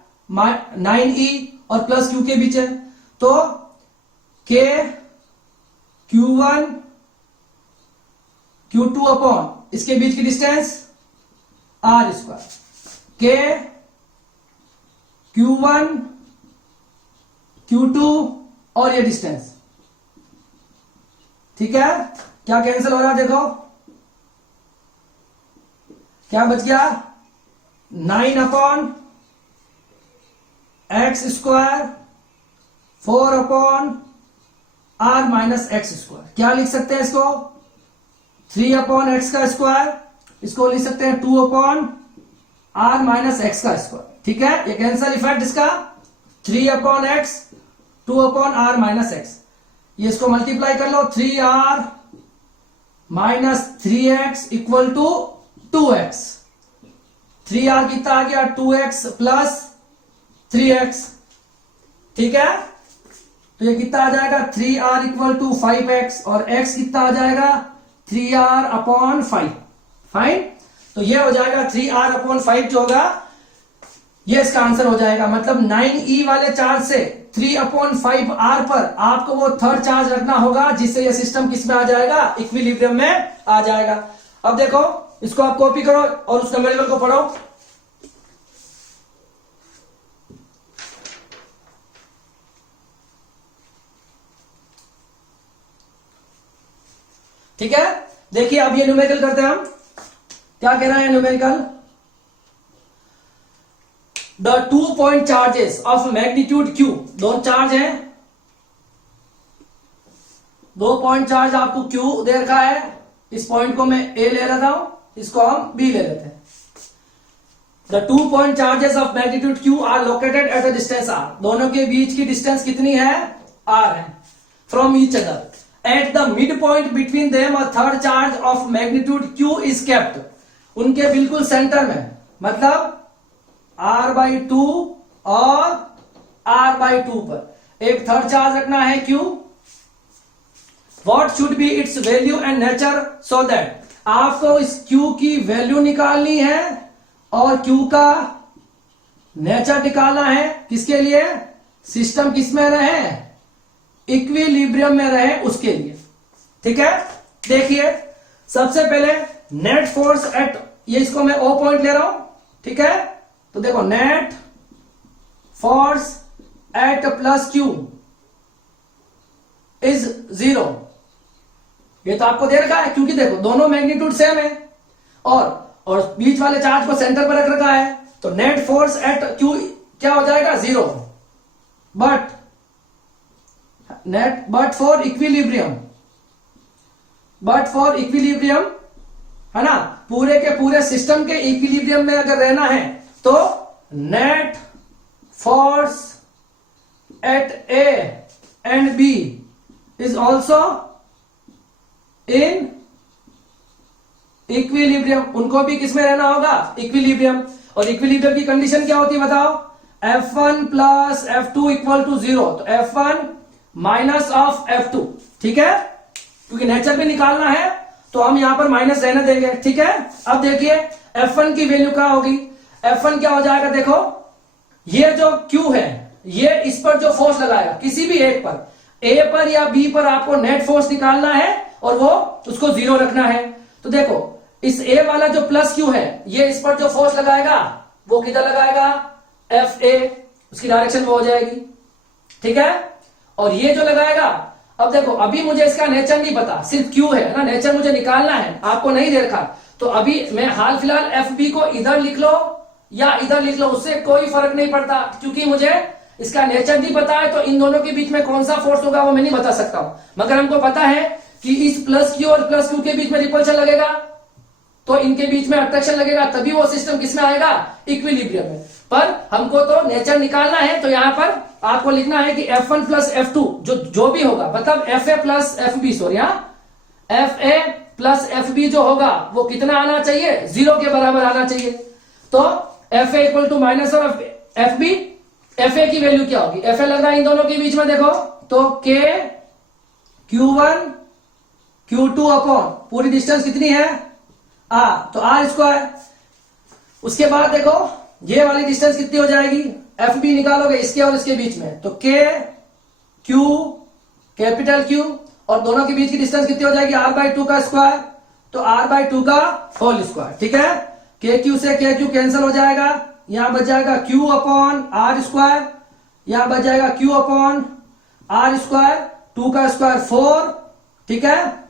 9e और प्लस q के बीच है, तो k q1 q2 अपॉन इसके बीच की distance r square, k q1 q2 और ये डिस्टेंस। ठीक है, क्या कैंसिल हो रहा है? देखो क्या बच गया, 9 upon x square 4 upon r minus x square. क्या लिख सकते हैं इसको? 3 अपॉन एक्स का स्क्वायर, इसको लिख सकते हैं 2 अपॉन आर माइनस एक्स का स्क्वायर। ठीक है, ये कैंसल इफेक्ट इसका 3 upon x 2 upon r minus x, ये इसको मल्टीप्लाई कर लो, 3r minus 3x equal to 2x। 3r कितना आ गया? 2x plus 3x। ठीक है, तो ये कितना आ जाएगा? 3r इक्वल टू 5x और x कितना आ जाएगा? 3r upon 5। फाइन, तो ये हो जाएगा 3r अपॉन 5 जो होगा ये इसका आंसर हो जाएगा। मतलब 9e वाले चार्ज से 3 अपॉन 5r पर आपको वो थर्ड चार्ज रखना होगा जिससे ये सिस्टम किस में आ जाएगा? इक्विलिब्रियम में आ जाएगा। अब देखो इसको आप कॉपी करो और उस नंबर को पढ़ो। ठीक है, देखिए अब ये न्यूमेरिकल करते हैं हम। क्या कह रहा है numerical? The 2 point charges of magnitude q, दो चार्ज हैं, 2 point चार्ज आपको q दे रखा है, इस पॉइंट को मैं a ले लेता हूं, इसको हम b ले लेते हैं। The 2 point charges of magnitude q are located at a distance r, दोनों के बीच की डिस्टेंस कितनी है? r है। from each other at the midpoint between them a third charge of magnitude q is kept, उनके बिल्कुल सेंटर में, मतलब r/2 और r/2 पर एक थर्ड चार्ज रखना है q। What should be its value and nature so that, आपको इस q की वैल्यू निकालनी है और q का नेचर निकालना है। किसके लिए? सिस्टम किस में रहे? इक्विलिब्रियम में रहे उसके लिए। ठीक है, देखिए सबसे पहले नेट फोर्स एट, ये इसको मैं O पॉइंट ले रहा हूं। ठीक है, तो देखो net force eight plus Q is 0, ये तो आपको दे रखा है क्योंकि देखो दोनों मैग्नीट्यूड सेम है और बीच वाले चार्ज को सेंटर पर रख रखा है, तो नेट फोर्स एट Q क्या हो जाएगा? 0। बट फॉर इक्विलिब्रियम, है ना, पूरे के पूरे सिस्टम के इक्विलिब्रियम में अगर रहना है तो net force at A and B is also in equilibrium. उनको भी किसमें रहना होगा? इक्विलिब्रियम। और इक्विलिब्रियम की कंडीशन क्या होती है बताओ? F1 plus F2 equal to 0। तो F1 माइनस ऑफ F2, ठीक है, क्योंकि नेचर भी निकालना है तो हम यहां पर माइनस रहने देंगे, ठीक है। अब देखिए F1 की वैल्यू क्या होगी? F1 क्या हो जाएगा? देखो ये जो Q है, ये इस पर जो फोर्स लगाएगा किसी भी एक पर, A पर या B पर, आपको नेट फोर्स निकालना है और वो उसको 0 रखना है। तो देखो इस A वाला जो प्लस Q है, ये इस पर जो फोर्स लगाएगा वो किधर लगाएगा? FA, उसकी डायरेक्शन वो हो जाएगी, ठीक है। और ये जो लगाएगा, अब देखो अभी मुझे इसका नेचर नहीं पता, सिर्फ Q है ना, नेचर मुझे निकालना है, आपको नहीं दे रखा, तो अभी मैं हाल फिलहाल FB को इधर लिख लो या इधर लिख लो, उससे कोई फर्क नहीं पड़ता, क्योंकि मुझे इसका नेचर नहीं पता है। तो इन दोनों के बीच में कौन सा फोर्स होगा वो मैं नहीं बता सकता हूं, मगर हमको पता है कि इस प्लस Q और प्लस Q के बीच में रिपल्शन लगेगा, तो इनके बीच में अट्रैक्शन लगेगा, तभी वो सिस्टम किसमें आएगा? इक्विलिब्रियम में। पर हमको तो नेचर निकालना है, तो यहां पर आपको लिखना है कि F1 प्लस F2 जो भी होगा, मतलब FA plus FB, sorry, FA plus FB जो होगा वो कितना आना चाहिए? 0 के बराबर आना चाहिए। तो FA इक्वल टू माइनस और FB, FA की वैल्यू क्या होगी? FA लग रहा है इन दोनों के बीच में, देखो तो K Q1 Q2 अपॉन पूरी डिस्टेंस कितनी है? तो R स्क्वायर। उसके बाद देखो ये वाली डिस्टेंस कितनी हो जाएगी? FB निकालोगे इसके और इसके बीच में, तो K Q कैपिटल Q, और दोनों के बीच की डिस्टेंस कितनी हो जाएगी? R/2 का स्क्वायर, तो R/2 का होल स्क्वायर, ठीक है। KQ से KQ कैंसिल हो जाएगा, यहां बच जाएगा Q अपॉन R स्क्वायर, यहां बच जाएगा Q अपॉन R स्क्वायर, 2 का स्क्वायर 4, ठीक है।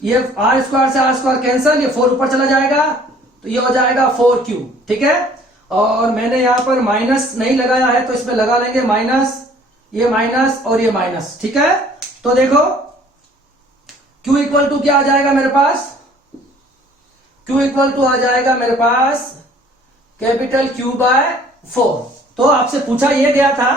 ये R स्क्वायर से R स्क्वायर कैंसिल, ये 4 ऊपर चला जाएगा, तो ये हो जाएगा 4Q, ठीक है। और मैंने यहां पर माइनस नहीं लगाया है, तो इसमें लगा लेंगे माइनस, ये माइनस और ये माइनस, ठीक है। तो देखो Q इक्वल टू क्या आ जाएगा मेरे पास? Q इक्वल टू आ जाएगा मेरे पास कैपिटल Q/4। तो आपसे पूछा यह गया था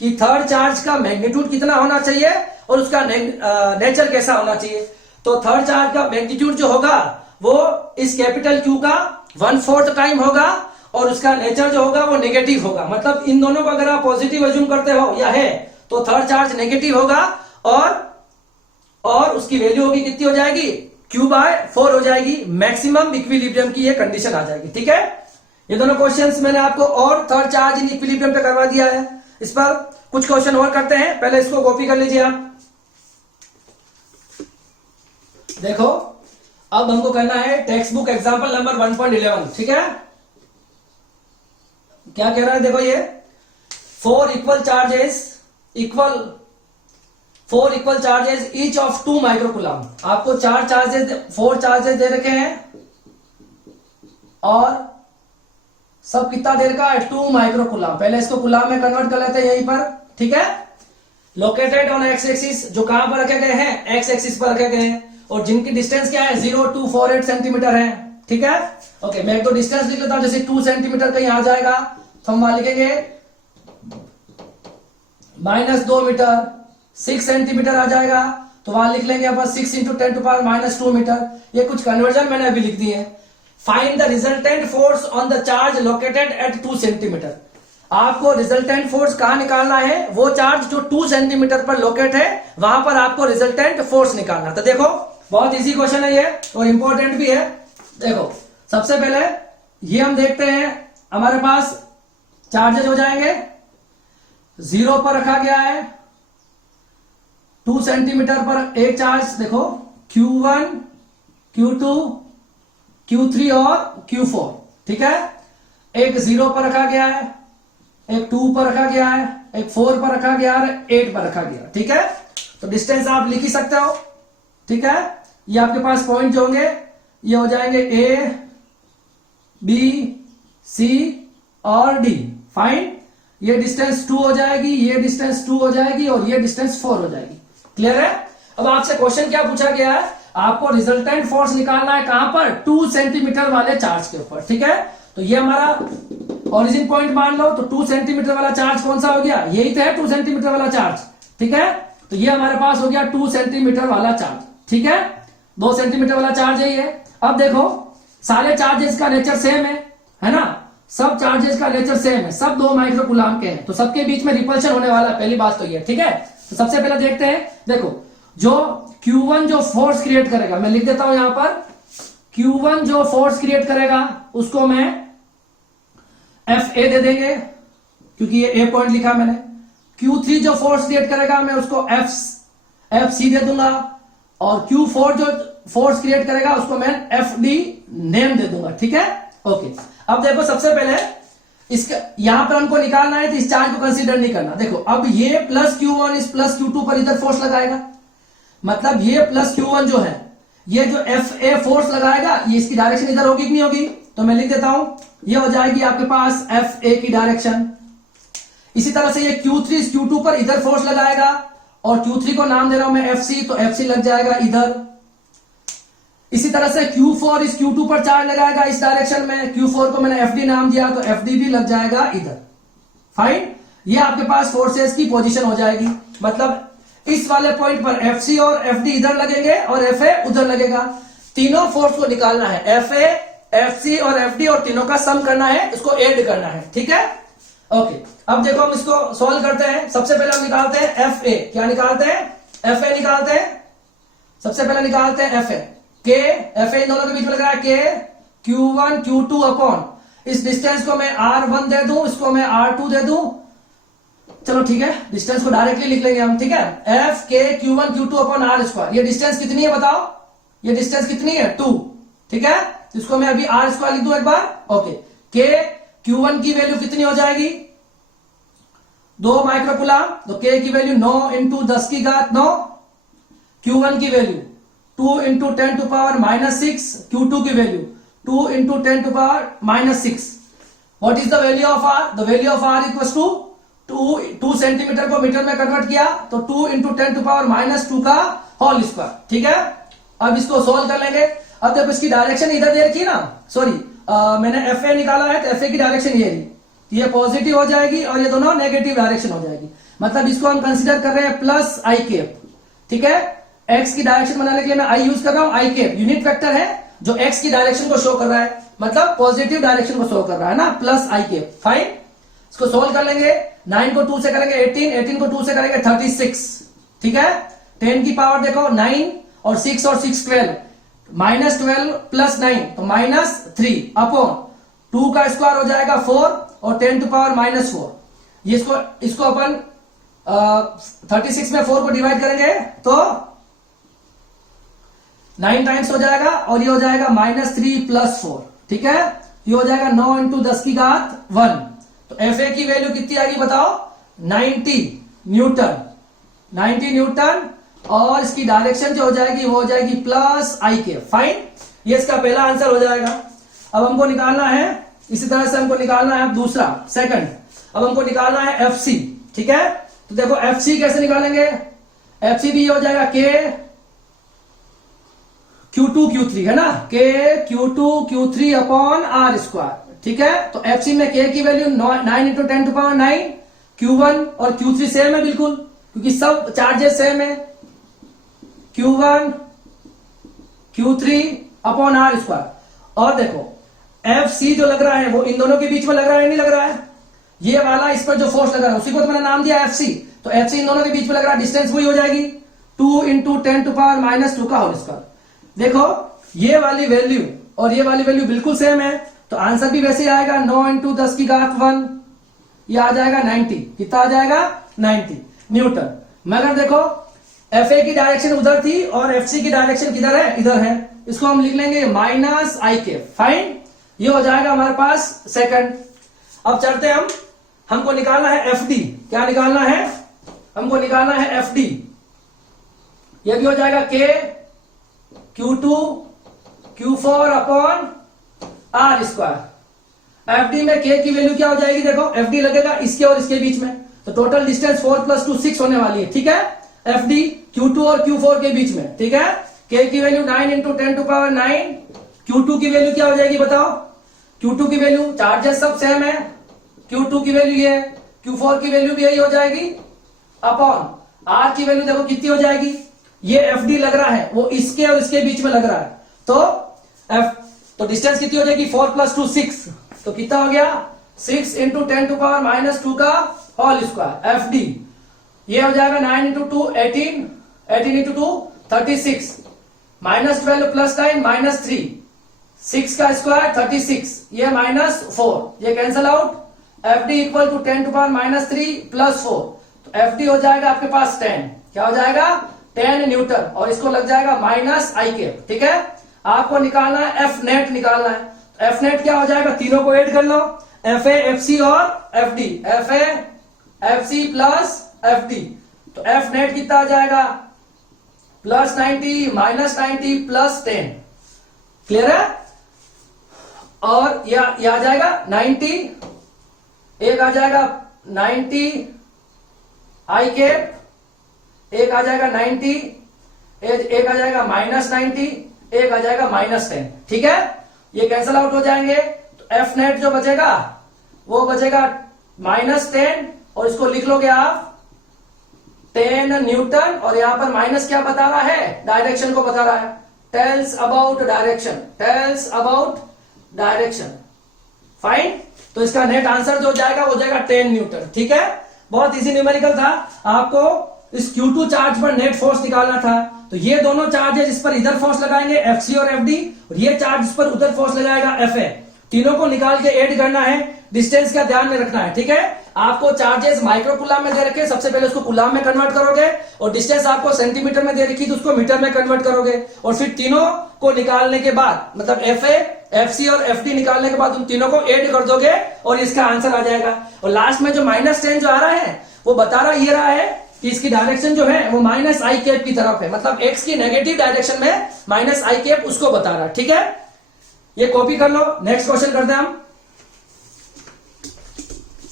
कि थर्ड चार्ज का मैग्नीट्यूड कितना होना चाहिए और उसका नेचर कैसा होना चाहिए। तो थर्ड चार्ज का मैग्नीट्यूड जो होगा वो इस कैपिटल Q का 1/4 टाइम होगा, और उसका नेचर जो होगा वो नेगेटिव होगा। मतलब इन दोनों को अगर आप पॉजिटिव अज्यूम करते हो या है, तो थर्ड चार्ज नेगेटिव होगा, और उसकी वैल्यू होगी कितनी हो जाएगी? Q/4 हो जाएगी। मैक्सिमम इक्विलिब्रियम की ये कंडीशन आ जाएगी, ठीक है। ये दोनों क्वेश्चंस मैंने आपको और थर्ड चार्ज इन इक्विलिब्रियम पे करवा दिया है। इस पर कुछ क्वेश्चन और करते हैं, पहले इसको कॉपी कर लीजिए आप। देखो अब हमको करना है टेक्स्ट बुक एग्जाम्पल नंबर 1.11, ठीक है। क्या कह रहा है? देखो ये 4 equal charges each of 2 microcoulomb. आपको 4 चार्जेस दे रखे हैं, और सब कितना दे रखा है? 2 माइक्रोकूलम। पहले इसको कूलम में कन्वर्ट कर लेते हैं यहीं पर, ठीक है। लोकेटेड ऑन एक्स एक्सिस, जो कहां पर रखे गए हैं? एक्स एक्सिस पर रखे गए हैं, और जिनकी डिस्टेंस क्या है? 0.248 सेंटीमीटर है, ठीक है। ओके, मैं एक तो डिस्टेंस लिख लेता हूं, जैसे 2 सेंटीमीटर कहीं आ जाएगा तो हम वहां लिखेंगे -2 मीटर। 6 सेंटीमीटर आ जाएगा तो वहां लिख लेंगे अपन 6 × 10⁻² मीटर। ये कुछ कन्वर्जन मैंने अभी लिख दिए हैं। Find the resultant force on the charge located at 2 centimetre. आपको रिजल्टेंट फोर्स कहां निकालना है? वो चार्ज जो 2 सेंटीमीटर पर लोकेट है, वहां पर आपको रिजल्टेंट फोर्स निकालना। तो देखो बहुत इजी क्वेश्चन है ये, और इंपॉर्टेंट भी है। देखो सबसे पहले ये हम देखते हैं, हमारे पास चार्जेस हो जाएंगे, 0 पर रखा गया है, 2 सेंटीमीटर पर एक चार्ज, देखो Q1 Q2 Q3 और Q4, ठीक है। एक 0 पर रखा गया है, एक 2 पर रखा गया है, एक 4 पर रखा गया है, 8 पर रखा गया, ठीक है। तो डिस्टेंस आप लिख ही सकते हो, ठीक है। ये आपके पास पॉइंट जो होंगे ये हो जाएंगे A, B, C और D। फाइन। ये डिस्टेंस 2 हो जाएगी, ये डिस्टेंस 2 हो जाएगी और ये डिस्टेंस 4 हो जाएगी। क्लियर है? अब आपसे क्वेश्चन क्या पूछा गया है, आपको रिजल्टेंट फोर्स निकालना है कहां पर, 2 सेंटीमीटर वाले चार्ज के ऊपर। ठीक है, तो ये हमारा ओरिजिन पॉइंट मान लो, तो 2 सेंटीमीटर वाला चार्ज कौन सा हो गया, यही तो है 2 सेंटीमीटर वाला चार्ज। ठीक है, तो ये हमारे पास हो गया 2 सेंटीमीटर वाला चार्ज। ठीक है, 2 सेंटीमीटर वाला चार्ज यही है। अब देखो सारे चार्जेस का नेचर सेम है ना, सब चार्जेस का नेचर सेम है, सब 2 माइक्रोकूलम के हैं, तो सबके बीच में रिपल्शन होने वाला है, पहली बात तो ये। ठीक है, तो सबसे पहले देखते हैं, देखो जो Q1 जो फोर्स क्रिएट करेगा, मैं लिख देता हूं यहां पर, Q1 जो फोर्स क्रिएट करेगा उसको मैं FA दे देंगे, क्योंकि ये A पॉइंट लिखा मैंने। Q3 जो फोर्स क्रिएट करेगा मैं उसको FC दे दूंगा, और Q4 जो फोर्स क्रिएट करेगा उसको मैं FD नेम दे दूंगा। ठीक है, ओके। अब देखो सबसे पहले इसका यहां पर हमको निकालना है, तो इस चार्ज को कंसीडर नहीं करना। देखो अब ये प्लस Q1 इस प्लस Q2 पर इधर फोर्स लगाएगा, मतलब ये प्लस Q1 जो है, ये जो FA फोर्स लगाएगा, ये इसकी डायरेक्शन इधर होगी कि नहीं होगी, तो मैं लिख देता हूं, ये हो जाएगी आपके पास FA की डायरेक्शन। इसी तरह से ये Q3 इस Q2 पर इधर फोर्स लगाएगा, और Q3 को नाम दे रहा हूं मैं FC, तो FC लग जाएगा इधर। इसी तरह से Q4 इस Q2 पर चार्ज लगाएगा इस डायरेक्शन में, Q4 को मैंने FD नाम दिया, तो FD भी लग जाएगा इधर। फाइन, ये आपके पास फोर्सेस की पोजीशन हो जाएगी, मतलब इस वाले पॉइंट पर FC और FD इधर लगेंगे और FA उधर लगेगा। तीनों फोर्स को निकालना है, FA, FC और FD, और तीनों का सम करना है, इसको ऐड करना है। ठीक है, ओके। अब देखो हम इसको सॉल्व करते हैं। सबसे पहले हम निकालते हैं FA, क्या निकालते हैं, FA निकालते हैं, सबसे पहले निकालते हैं FA। FA इन दोनों के बीच में लग रहा है K, Q1 Q2 अपॉन, इस डिस्टेंस को मैं R1 दे दूं, इसको मैं R2 दे दूं, चलो ठीक है, डिस्टेंस को डायरेक्टली लिख लेंगे हम। ठीक है, F K Q1 Q2 upon R square. ये डिस्टेंस कितनी है बताओ, ये डिस्टेंस कितनी है, 2। ठीक है, इसको मैं अभी R स्क्वायर लिख दूं एक बार, ओके। K Q1 की वैल्यू कितनी हो जाएगी, 2 माइक्रोकूलम, तो K की वैल्यू 9 इंटू 10 की घात 9, Q1 की value 2 into 10 to power -6, Q2 की value 2 into 10 to power -6। What is the value of R, the value of R equals to 2 centimetre को मीटर में कन्वर्ट किया, तो 2 इंटू 10 टू पावर -2 का होल स्क्वायर। ठीक है, अब इसको सोल्व कर लेंगे। अब देखो इसकी डायरेक्शन इधर दे रखी है ना, सॉरी मैंने FA निकाला है, तो FA की डायरेक्शन ये है, ये पॉजिटिव हो जाएगी और ये दोनों नेगेटिव डायरेक्शन हो जाएगी, मतलब इसको हम कंसीडर कर रहे हैं प्लस I कैप। ठीक है, एक्स की डायरेक्शन बनाने के लिए मैं I यूज कर रहा हूं, I कैप यूनिट वेक्टर है जो एक्स की डायरेक्शन को शो कर रहा है, मतलब पॉजिटिव डायरेक्शन को शो कर रहा है ना, प्लस I कैप। फाइन, इसको सोल्व कर लेंगे। 9 को 2 से करेंगे 18, 18 को 2 से करेंगे 36। ठीक है, 10 की पावर देखो 9 और 6 और 6 12, -12 प्लस 9 तो -3 अपॉन 2 का स्क्वायर हो जाएगा 4 और 10 टू पावर -4। ये इसको अपन 36 में 4 को डिवाइड करेंगे तो 9 टाइम्स हो जाएगा, और ये हो जाएगा -3 प्लस 4। ठीक है, ये हो जाएगा 9 इंटू 10 की घात 1। तो FA की वैल्यू कितनी आएगी बताओ, 90 न्यूटन, 90 न्यूटन, और इसकी डायरेक्शन जो हो जाएगी वो हो जाएगी प्लस I के। फाइन, ये इसका पहला आंसर हो जाएगा। अब हमको निकालना है, इसी तरह से हमको निकालना है दूसरा, सेकंड। अब हमको निकालना है FC। ठीक है, तो देखो FC कैसे निकालेंगे, FC भी हो जाएगा K Q2 Q3 है ना, K Q2 Q3 upon R square. ठीक है, तो FC में K की value 9 into 10 to power 9, Q1 और Q3 सेम है बिल्कुल, क्योंकि सब चार्जेस सेम है, Q1 Q3 upon R square. और देखो FC जो लग रहा है वो इन दोनों के बीच में लग रहा है, नहीं लग रहा है, ये वाला इस पर जो फोर्स लग रहा है उसी को तो मैंने नाम दिया FC, तो FC इन दोनों के बीच में लग रहा है, डिस्टेंस वही हो जाएगी 2 इंटू 10 टू पावर -2 का होल स्क्वायर। देखो ये वाली वैल्यू और ये वाली वैल्यू बिल्कुल सेम है, तो आंसर भी वैसे ही आएगा, 9 इंटू 10 की घात 1, ये आ जाएगा 90। कितना आ जाएगा, 90 न्यूटन। मगर देखो FA की डायरेक्शन उधर थी और FC की डायरेक्शन किधर है, इधर है, इसको हम लिख लेंगे -I कैप। फाइन, ये हो जाएगा हमारे पास सेकंड। अब चलते हैं हमको निकालना है FD। क्या निकालना है, हमको निकालना है FD। ये भी हो जाएगा K Q2 Q4 upon R square. F D में के की वैल्यू क्या हो जाएगी, देखो एफ डी लगेगा इसके और इसके बीच में, तो टोटल डिस्टेंस 4 + 2 6 होने वाली है, ठीक है। एफ डी Q2 और Q4 के बीच में, ठीक है। के की वैल्यू 9 × 10⁹, Q2 की वैल्यू क्या हो जाएगी बताओ, Q2 की वैल्यू, चार्जेस सब सेम है, Q2 की वैल्यू ये, Q4 की वैल्यू भी यही हो जाएगी, अपॉन R की वैल्यू देखो कितनी हो जाएगी, ये एफ डी लग रहा है वो इसके और इसके बीच में लग रहा है, तो डिस्टेंस कितनी हो जाएगी 4 + 2 6, तो कितना हो गया 6 × 10⁻² का होल स्क्वायर एफ डी, ये हो जाएगा 9 × 2 18, 18 × 2 36, -12 + 9 -3, 6 का स्क्वायर 36, ये -4, ये cancel out, F D equal to 10⁻³ + 4, तो एफ डी हो जाएगा आपके पास 10, क्या हो जाएगा 10 न्यूटन, और इसको लग जाएगा -I कैप, ठीक है। आपको निकालना है एफ नेट निकालना है, तो एफ नेट क्या हो जाएगा, तीनों को ऐड कर लो, एफ ए एफ सी और F D, F A F C plus F D, तो एफ नेट कितना आ जाएगा +90 -90 + 10, क्लियर है। और ये आ जाएगा 90, एक आ जाएगा 90 आई कैप, एक आ जाएगा 90, एक आ जाएगा -90, एक आ जाएगा -10, ठीक है। ये कैंसल आउट हो जाएंगे, तो एफ नेट जो बचेगा वो बचेगा -10, और इसको लिख लोगे आप 10 न्यूटन, और यहां पर माइनस क्या बता रहा है, डायरेक्शन को बता रहा है, tells about direction, tells about direction, fine. तो इसका नेट आंसर जो जाएगा वो जाएगा 10 न्यूटन, ठीक है। बहुत इजी न्यूमेरिकल था, आपको इस Q2 चार्ज पर नेट फोर्स निकालना था, तो ये दोनों चार्ज है जिस पर इधर फोर्स लगाएंगे FC और FD, और ये चार्ज जिस पर उधर फोर्स लगाएगा FA, तीनों को निकाल के ऐड करना है, डिस्टेंस का ध्यान में रखना है, ठीक है। आपको चार्जेस माइक्रो कूलाम में दे रखे, सबसे पहले उसको कूलाम में कन्वर्ट करोगे, और डिस्टेंस आपको सेंटीमीटर में दे रखी तो उसको मीटर में कन्वर्ट करोगे, और फिर तीनों को निकालने के बाद, मतलब FA FC और FD निकालने के बाद उन तीनों को ऐड कर दोगे और इसका आंसर आ जाएगा। और लास्ट में जो -10 जो आ रहा है वो बता रहा ये रहा है कि इसकी डायरेक्शन जो है वो -I कैप की तरफ है, मतलब x की नेगेटिव डायरेक्शन में -I कैप उसको बता रहा है, ठीक है। ये कॉपी कर लो, नेक्स्ट क्वेश्चन करते हैं हम।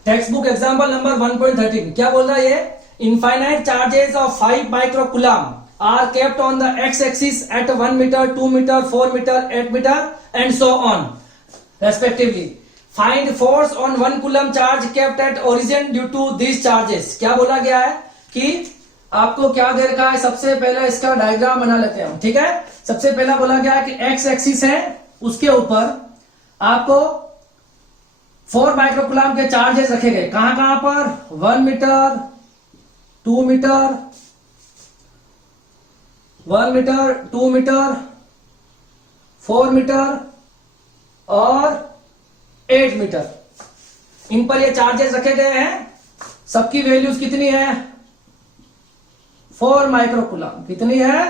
टेक्स्ट बुक एग्जाम्पल नंबर 1.13 क्या बोल रहा है ये, infinite charges of 5 micro coulomb are kept on the x axis at 1 metre 2 metre 4 metre 8 metre and so on respectively, find force on 1 coulomb charge kept at origin due to this charges. क्या बोला गया है कि आपको क्या दे रखा है, सबसे पहले इसका डायग्राम बना लेते हैं हम, ठीक है। सबसे पहला बोला गया है कि एक्स एक्सिस है, उसके ऊपर आपको 4 माइक्रो कूलम के चार्जेस रखे गए, कहां कहां पर 1 metre 2 metre 1 metre 2 metre 4 metre और 8 मीटर, इन पर ये चार्जेस रखे गए हैं। सबकी वैल्यूज कितनी है 4 माइक्रो कूलम, कितनी है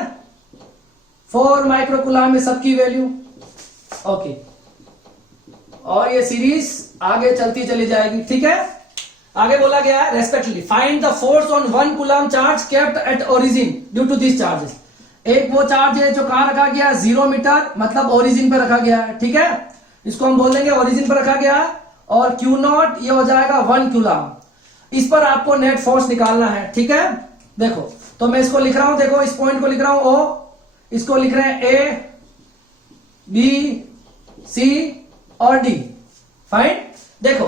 4 माइक्रो कूलम में सबकी वैल्यू, ओके। और ये सीरीज आगे चलती चली जाएगी, ठीक है। आगे बोला गया है respectively find the force on 1 coulomb charge kept at origin due to this charges. एक वो चार्ज है जो कहां रखा गया 0 मीटर, मतलब ओरिजिन पे रखा गया है, ठीक है। इसको हम बोल देंगे ओरिजिन पर रखा गया, और Q0 ये हो जाएगा 1 कूलम। इस पर आपको नेट फोर्स निकालना है, ठीक है। देखो तो मैं इसको लिख रहा हूं, देखो इस पॉइंट को लिख रहा हूं O, इसको लिख रहे हैं A B C और D, फाइन। देखो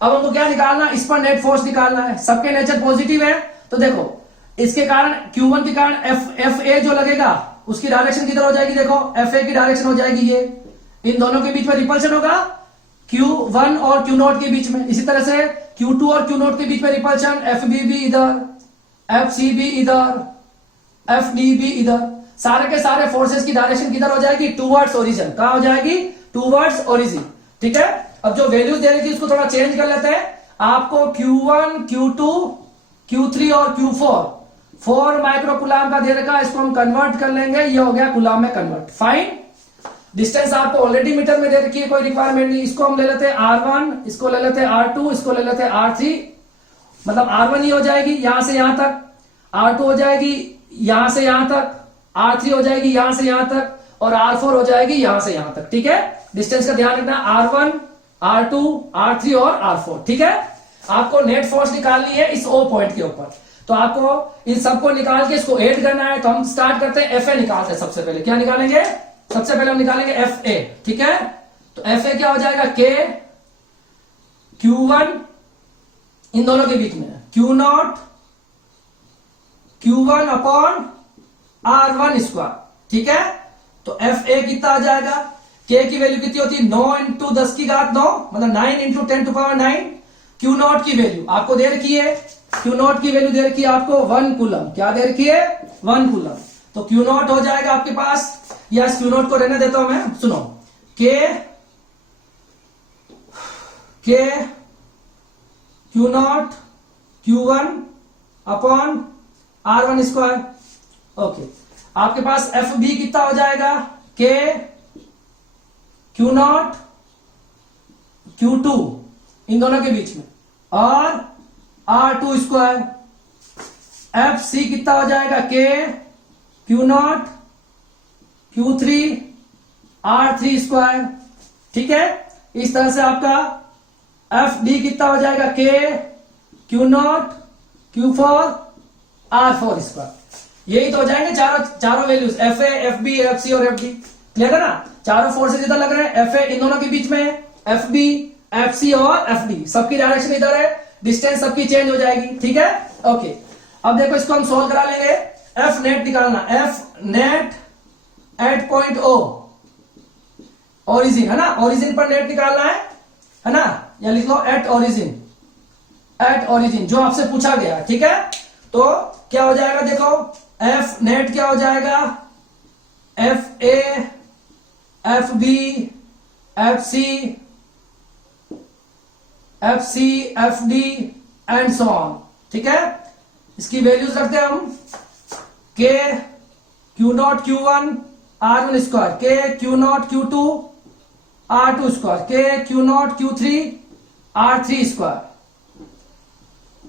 अब हमको क्या निकालना, इस पर नेट फोर्स निकालना है, सबके नेचर पॉजिटिव है, तो देखो इसके कारण Q1 के कारण FA जो लगेगा उसकी डायरेक्शन किधर हो जाएगी, देखो FA की डायरेक्शन हो जाएगी ये, इन दोनों के बीच में रिपल्शन होगा Q1 और Q0 के बीच में, इसी तरह से Q2 और Q0 के बीच में रिपल्शन, FB भी इधर FC भी इधर FD भी इधर, सारे के सारे फोर्सेस की डायरेक्शन किधर हो जाएगी टूवर्ड्स ओरिजिन, कहां हो जाएगी टूवर्ड्स ओरिजिन, ठीक है। अब जो वैल्यूज दे रही थी उसको थोड़ा चेंज कर लेते हैं। आपको Q1 Q2 Q3 और Q4 4 माइक्रो कूलम का दे रखा, इसको हम कन्वर्ट कर लेंगे, ये हो गया कूलम में कन्वर्ट, फाइन। डिस्टेंस आपको ऑलरेडी मीटर में दे रखी है, कोई रिक्वायरमेंट नहीं, इसको हम ले लेते हैं R1, इसको ले लेते हैं R2, इसको ले लेते हैं R3, मतलब R1 ही हो जाएगी यहां से यहां तक, R2 हो जाएगी यहां से यहां तक, R3 हो जाएगी यहां से यहां तक, और R4 हो जाएगी यहां से यहां तक, ठीक है। डिस्टेंस का ध्यान रखना, R1 R2, R3 और R4। ठीक है, आपको नेट फोर्स निकालनी है इस O पॉइंट के ऊपर। तो आपको इन सबको निकाल के इसको ऐड करना है। तो हम स्टार्ट करते हैं, FA निकालते हैं। सबसे पहले क्या निकालेंगे? सबसे पहले हम निकालेंगे FA। ठीक है, तो FA क्या हो जाएगा? K Q1 इन दोनों के बीच में Q0 Q1 upon R1 square. ठीक है, तो FA कितना आ जाएगा? K की वैल्यू कितनी होती है? 9 इंटू 10 की घात 9, मतलब 9 इंटू 10 टू पावर 9। Q0 की वैल्यू आपको दे रखी है, Q0 की वैल्यू दे रखी है आपको 1 कूलम। क्या दे रखी है? 1 कूलम। तो Q0 हो जाएगा आपके पास, या इस Q0 को रहने देता हूं मैं, सुनो, K Q0 Q1 upon R1 square. Okay, आपके पास FB कितना हो जाएगा? K Q0 Q2 इन दोनों के बीच में और R2 स्क्वायर। FC कितना हो जाएगा? K Q0 Q3 R3 square. ठीक है, इस तरह से आपका FD कितना हो जाएगा? K Q0 Q4 R4 square. यही तो हो जाएंगे चारों वैल्यूज, FA FB FC और FD। क्लियर है ना? चारों फोर्सेज इधर लग रहे हैं, FA इन दोनों के बीच में है, FB FC और FD सबकी डायरेक्शन इधर है, डिस्टेंस सबकी चेंज हो जाएगी। ठीक है, ओके। अब देखो इसको हम सोल्व करा लेंगे। F नेट निकालना, F net at point O, origin है ना, ओरिजिन पर नेट निकालना है ना, या लिख लो एट ओरिजिन जो आपसे पूछा गया। ठीक है, तो क्या हो जाएगा? देखो F नेट क्या हो जाएगा? FA FB FC FD and so on. ठीक है, इसकी वैल्यूज रखते हैं हम। K Q0 Q1 R1 square, K Q0 Q2 R2 square, K Q0 Q3 R3 square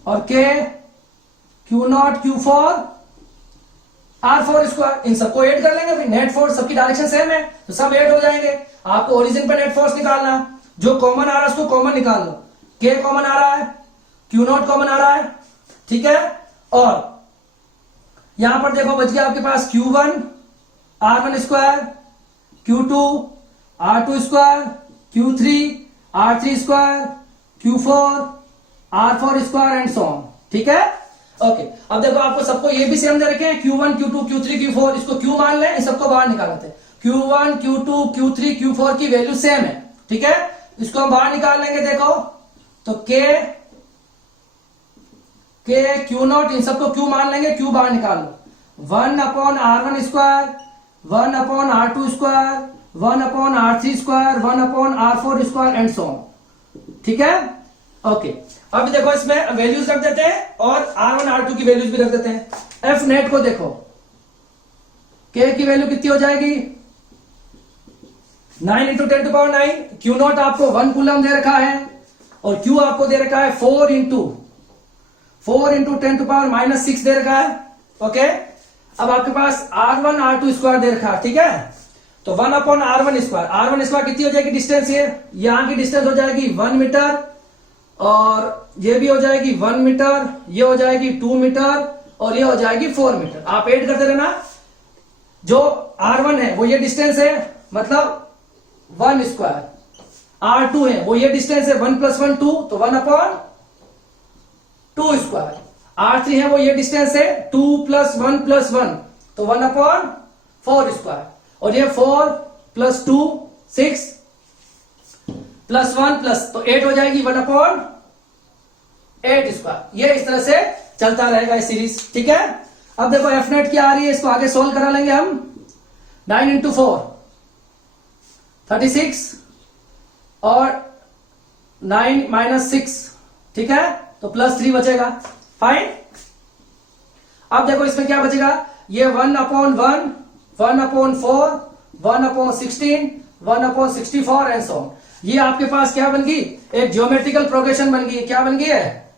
और K Q0 Q4 R4 square. इन सबको ऐड कर लेंगे, फिर नेट फोर्स सबकी डायरेक्शन सेम है तो सब ऐड हो जाएंगे। आपको ओरिजिन पे नेट फोर्स निकालना, जो कॉमन आ रहा है उसको कॉमन निकाल लो। K कॉमन आ रहा है, Q0 कॉमन आ रहा है। ठीक है, और यहां पर देखो बच गया आपके पास Q1 R1 square, Q2 R2 square, Q3 R3 square, Q4 R4 square and so on. ठीक है, ओके। अब देखो आपको सबको ये भी सेम दे रखे हैं, Q1 Q2 Q3 Q4, इसको Q मान लें, इन सबको बाहर निकालते हैं। Q1 Q2 Q3 Q4 की वैल्यू सेम है। ठीक है, इसको हम बाहर निकाल लेंगे। देखो तो K Q0 इन सबको Q मान लेंगे, Q बाहर निकाल लो। 1 upon R1 square, 1 upon R2 square, 1 upon R3 square, 1 upon R4 square and so on. ठीक है, ओके। अब देखो इसमें वैल्यूज रख देते हैं और R1 R2 की वैल्यूज भी रख देते हैं। F नेट को देखो, K की वैल्यू कितनी हो जाएगी? 9 इंटू 10 टू पावर 9। Q0 आपको 1 कूलम दे रखा है और Q आपको दे रखा है 4 इंटू 10 टू पावर -6 दे रखा है। ओके, अब आपके पास R1 R2 स्क्वायर दे रखा है। ठीक है, तो 1 अपॉन R1 स्क्वायर कितनी हो जाएगी डिस्टेंस? ये यहां की डिस्टेंस हो जाएगी 1 मीटर और ये भी हो जाएगी 1 मीटर, ये हो जाएगी 2 मीटर और ये हो जाएगी 4 मीटर। आप ऐड करते रहना। जो R1 है वो ये डिस्टेंस है, मतलब 1 स्क्वायर। R2 है वो ये डिस्टेंस है 1 + 1 2, तो 1 अपॉन 2 स्क्वायर। R3 है वो ये डिस्टेंस है 2 + 1 + 1, तो 1 अपॉन 4 स्क्वायर। और ये 4 + 2 6 + 1 प्लस, तो 8 हो जाएगी 1 अपॉन 8 स्क्वायर। ये इस तरह से चलता रहेगा ये सीरीज। ठीक है, अब देखो F नेट क्या आ रही है, इसको आगे सोल्व करा लेंगे हम। 9 इंटू 4 36 और 9 - 6। ठीक है, तो +3 बचेगा। फाइन। अब देखो इसमें क्या बचेगा? ये 1 upon 1, 1 upon 4, 1 upon 16, 1 upon 64 and so on. ये आपके पास क्या बन गई? एक ज्योमेट्रिकल प्रोग्रेशन बन गई। क्या बन गई है?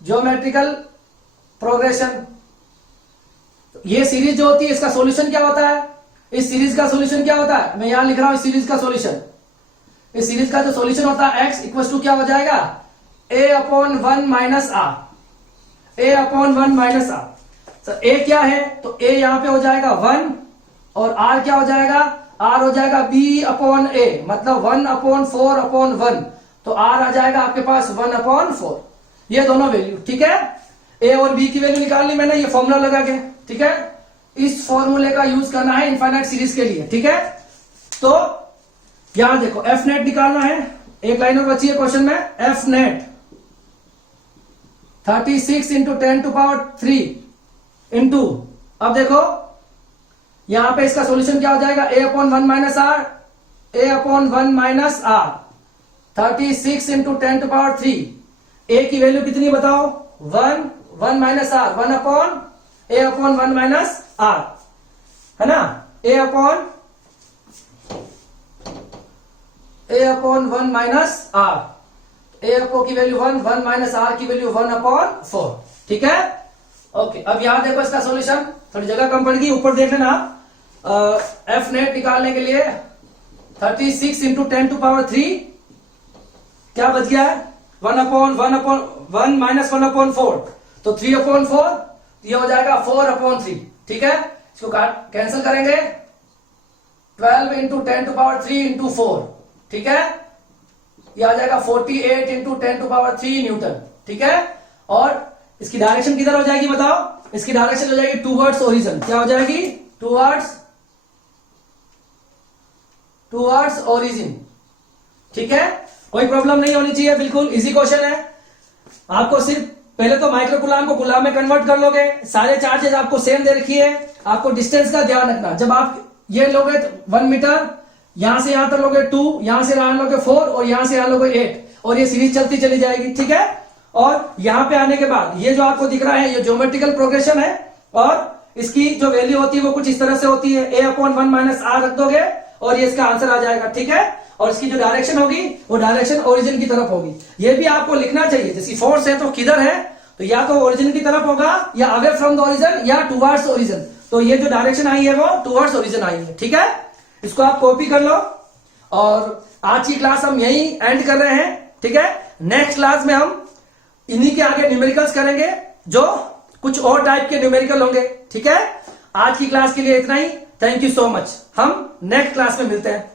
Geometrical progression. ये सीरीज जो होती है इसका सॉल्यूशन क्या होता है? इस सीरीज का सॉल्यूशन क्या होता है? मैं यहां लिख रहा हूं इस सीरीज का सॉल्यूशन। इस सीरीज का जो सॉल्यूशन होता है x इक्वल टू क्या हो जाएगा, a upon 1 minus r, a upon 1 minus r. Sir a क्या है, तो a यहां पे हो जाएगा 1 और r क्या हो जाएगा, r हो जाएगा b अपॉन a, मतलब 1 अपॉन 4 अपॉन 1, तो r आ जाएगा आपके पास 1 अपॉन 4। ये दोनों वैल्यू, ठीक है। a और b की वैल्यू निकालनी मैंने, ये फॉर्मूला लगा के, ठीक है। इस फॉर्मूले का यूज करना है इनफाइनाइट सीरीज के लिए, ठीक है। तो यहां देखो एफ नेट निकालना है, एक लाइन और बची है क्वेश्चन में, F net 36 into 10 to power 3 into, अब देखो यहां पे इसका सॉल्यूशन क्या हो जाएगा, a upon 1 minus r, a upon 1 minus r, 36 into 10 to power 3, a की वैल्यू कितनी बताओ, 1 minus r, 1 upon a upon 1 minus r, है ना, a upon 1 minus r, a upon की वैल्यू 1 माइनस आर की वैल्यू 1 अपॉन 4, ठीक है। ओके, अब यहां देखो इसका सॉल्यूशन, थोड़ी जगह कम पड़ गई, ऊपर देख लेना। एफ नेट निकालने के लिए 36 इंटू 10 टू पावर 3 क्या बच गया है, 1 माइनस 1 अपॉन 4, तो 3 अपॉन 4, ये हो जाएगा 4 अपॉन 3, ठीक है। इसको कैंसिल करेंगे, 12 इंटू 10 टू पावर 3 इंटू 4, ठीक है, ये आ जाएगा 48 इंटू 10 टू पावर 3 न्यूटन, ठीक है। और इसकी डायरेक्शन किधर हो जाएगी बताओ, इसकी डायरेक्शन हो जाएगी टूवर्ड्स ओरिजिन, क्या हो जाएगी, टूवर्ड्स ओरिजिन, ठीक है। कोई प्रॉब्लम नहीं होनी चाहिए, बिल्कुल इजी क्वेश्चन है। आपको सिर्फ पहले तो माइक्रो कूलाम को कूलाम में कन्वर्ट कर लोगे, सारे चार्जेस आपको सेम दे रखी है, आपको डिस्टेंस का ध्यान रखना। जब आप ये लोगे 1 मीटर, यहां से यहां तक लोगे 2, यहां से यहां लोगे 4 और यहां से यहां लोगे 8, और ये सीरीज चलती चली जाएगी, ठीक है। और यहां पे आने के बाद ये जो आपको दिख रहा है, ये ज्योमेट्रिकल प्रोग्रेशन है, और इसकी जो वैल्यू होती है वो कुछ इस तरह से होती है, a अपॉन 1 माइनस आर रख दोगे और ये इसका आंसर आ जाएगा, ठीक है। और इसकी जो डायरेक्शन होगी वो डायरेक्शन ओरिजिन की तरफ होगी। ये भी आपको लिखना चाहिए, जैसी फोर्स है तो किधर है, तो या तो ओरिजिन की तरफ होगा, या अवे फ्रॉम द ओरिजिन, या टुवर्ड्स ओरिजिन। तो ये जो डायरेक्शन आई है वो टुवर्ड्स ओरिजिन आई है, ठीक है। इसको आप कॉपी कर लो, और आज की क्लास हम यही एंड कर रहे हैं, ठीक है। नेक्स्ट क्लास में हम इन्हीं के आगे न्यूमेरिकल्स करेंगे, जो कुछ और टाइप के न्यूमेरिकल होंगे, ठीक है। आज की क्लास के लिए इतना ही, थैंक यू सो मच, हम नेक्स्ट क्लास में मिलते हैं।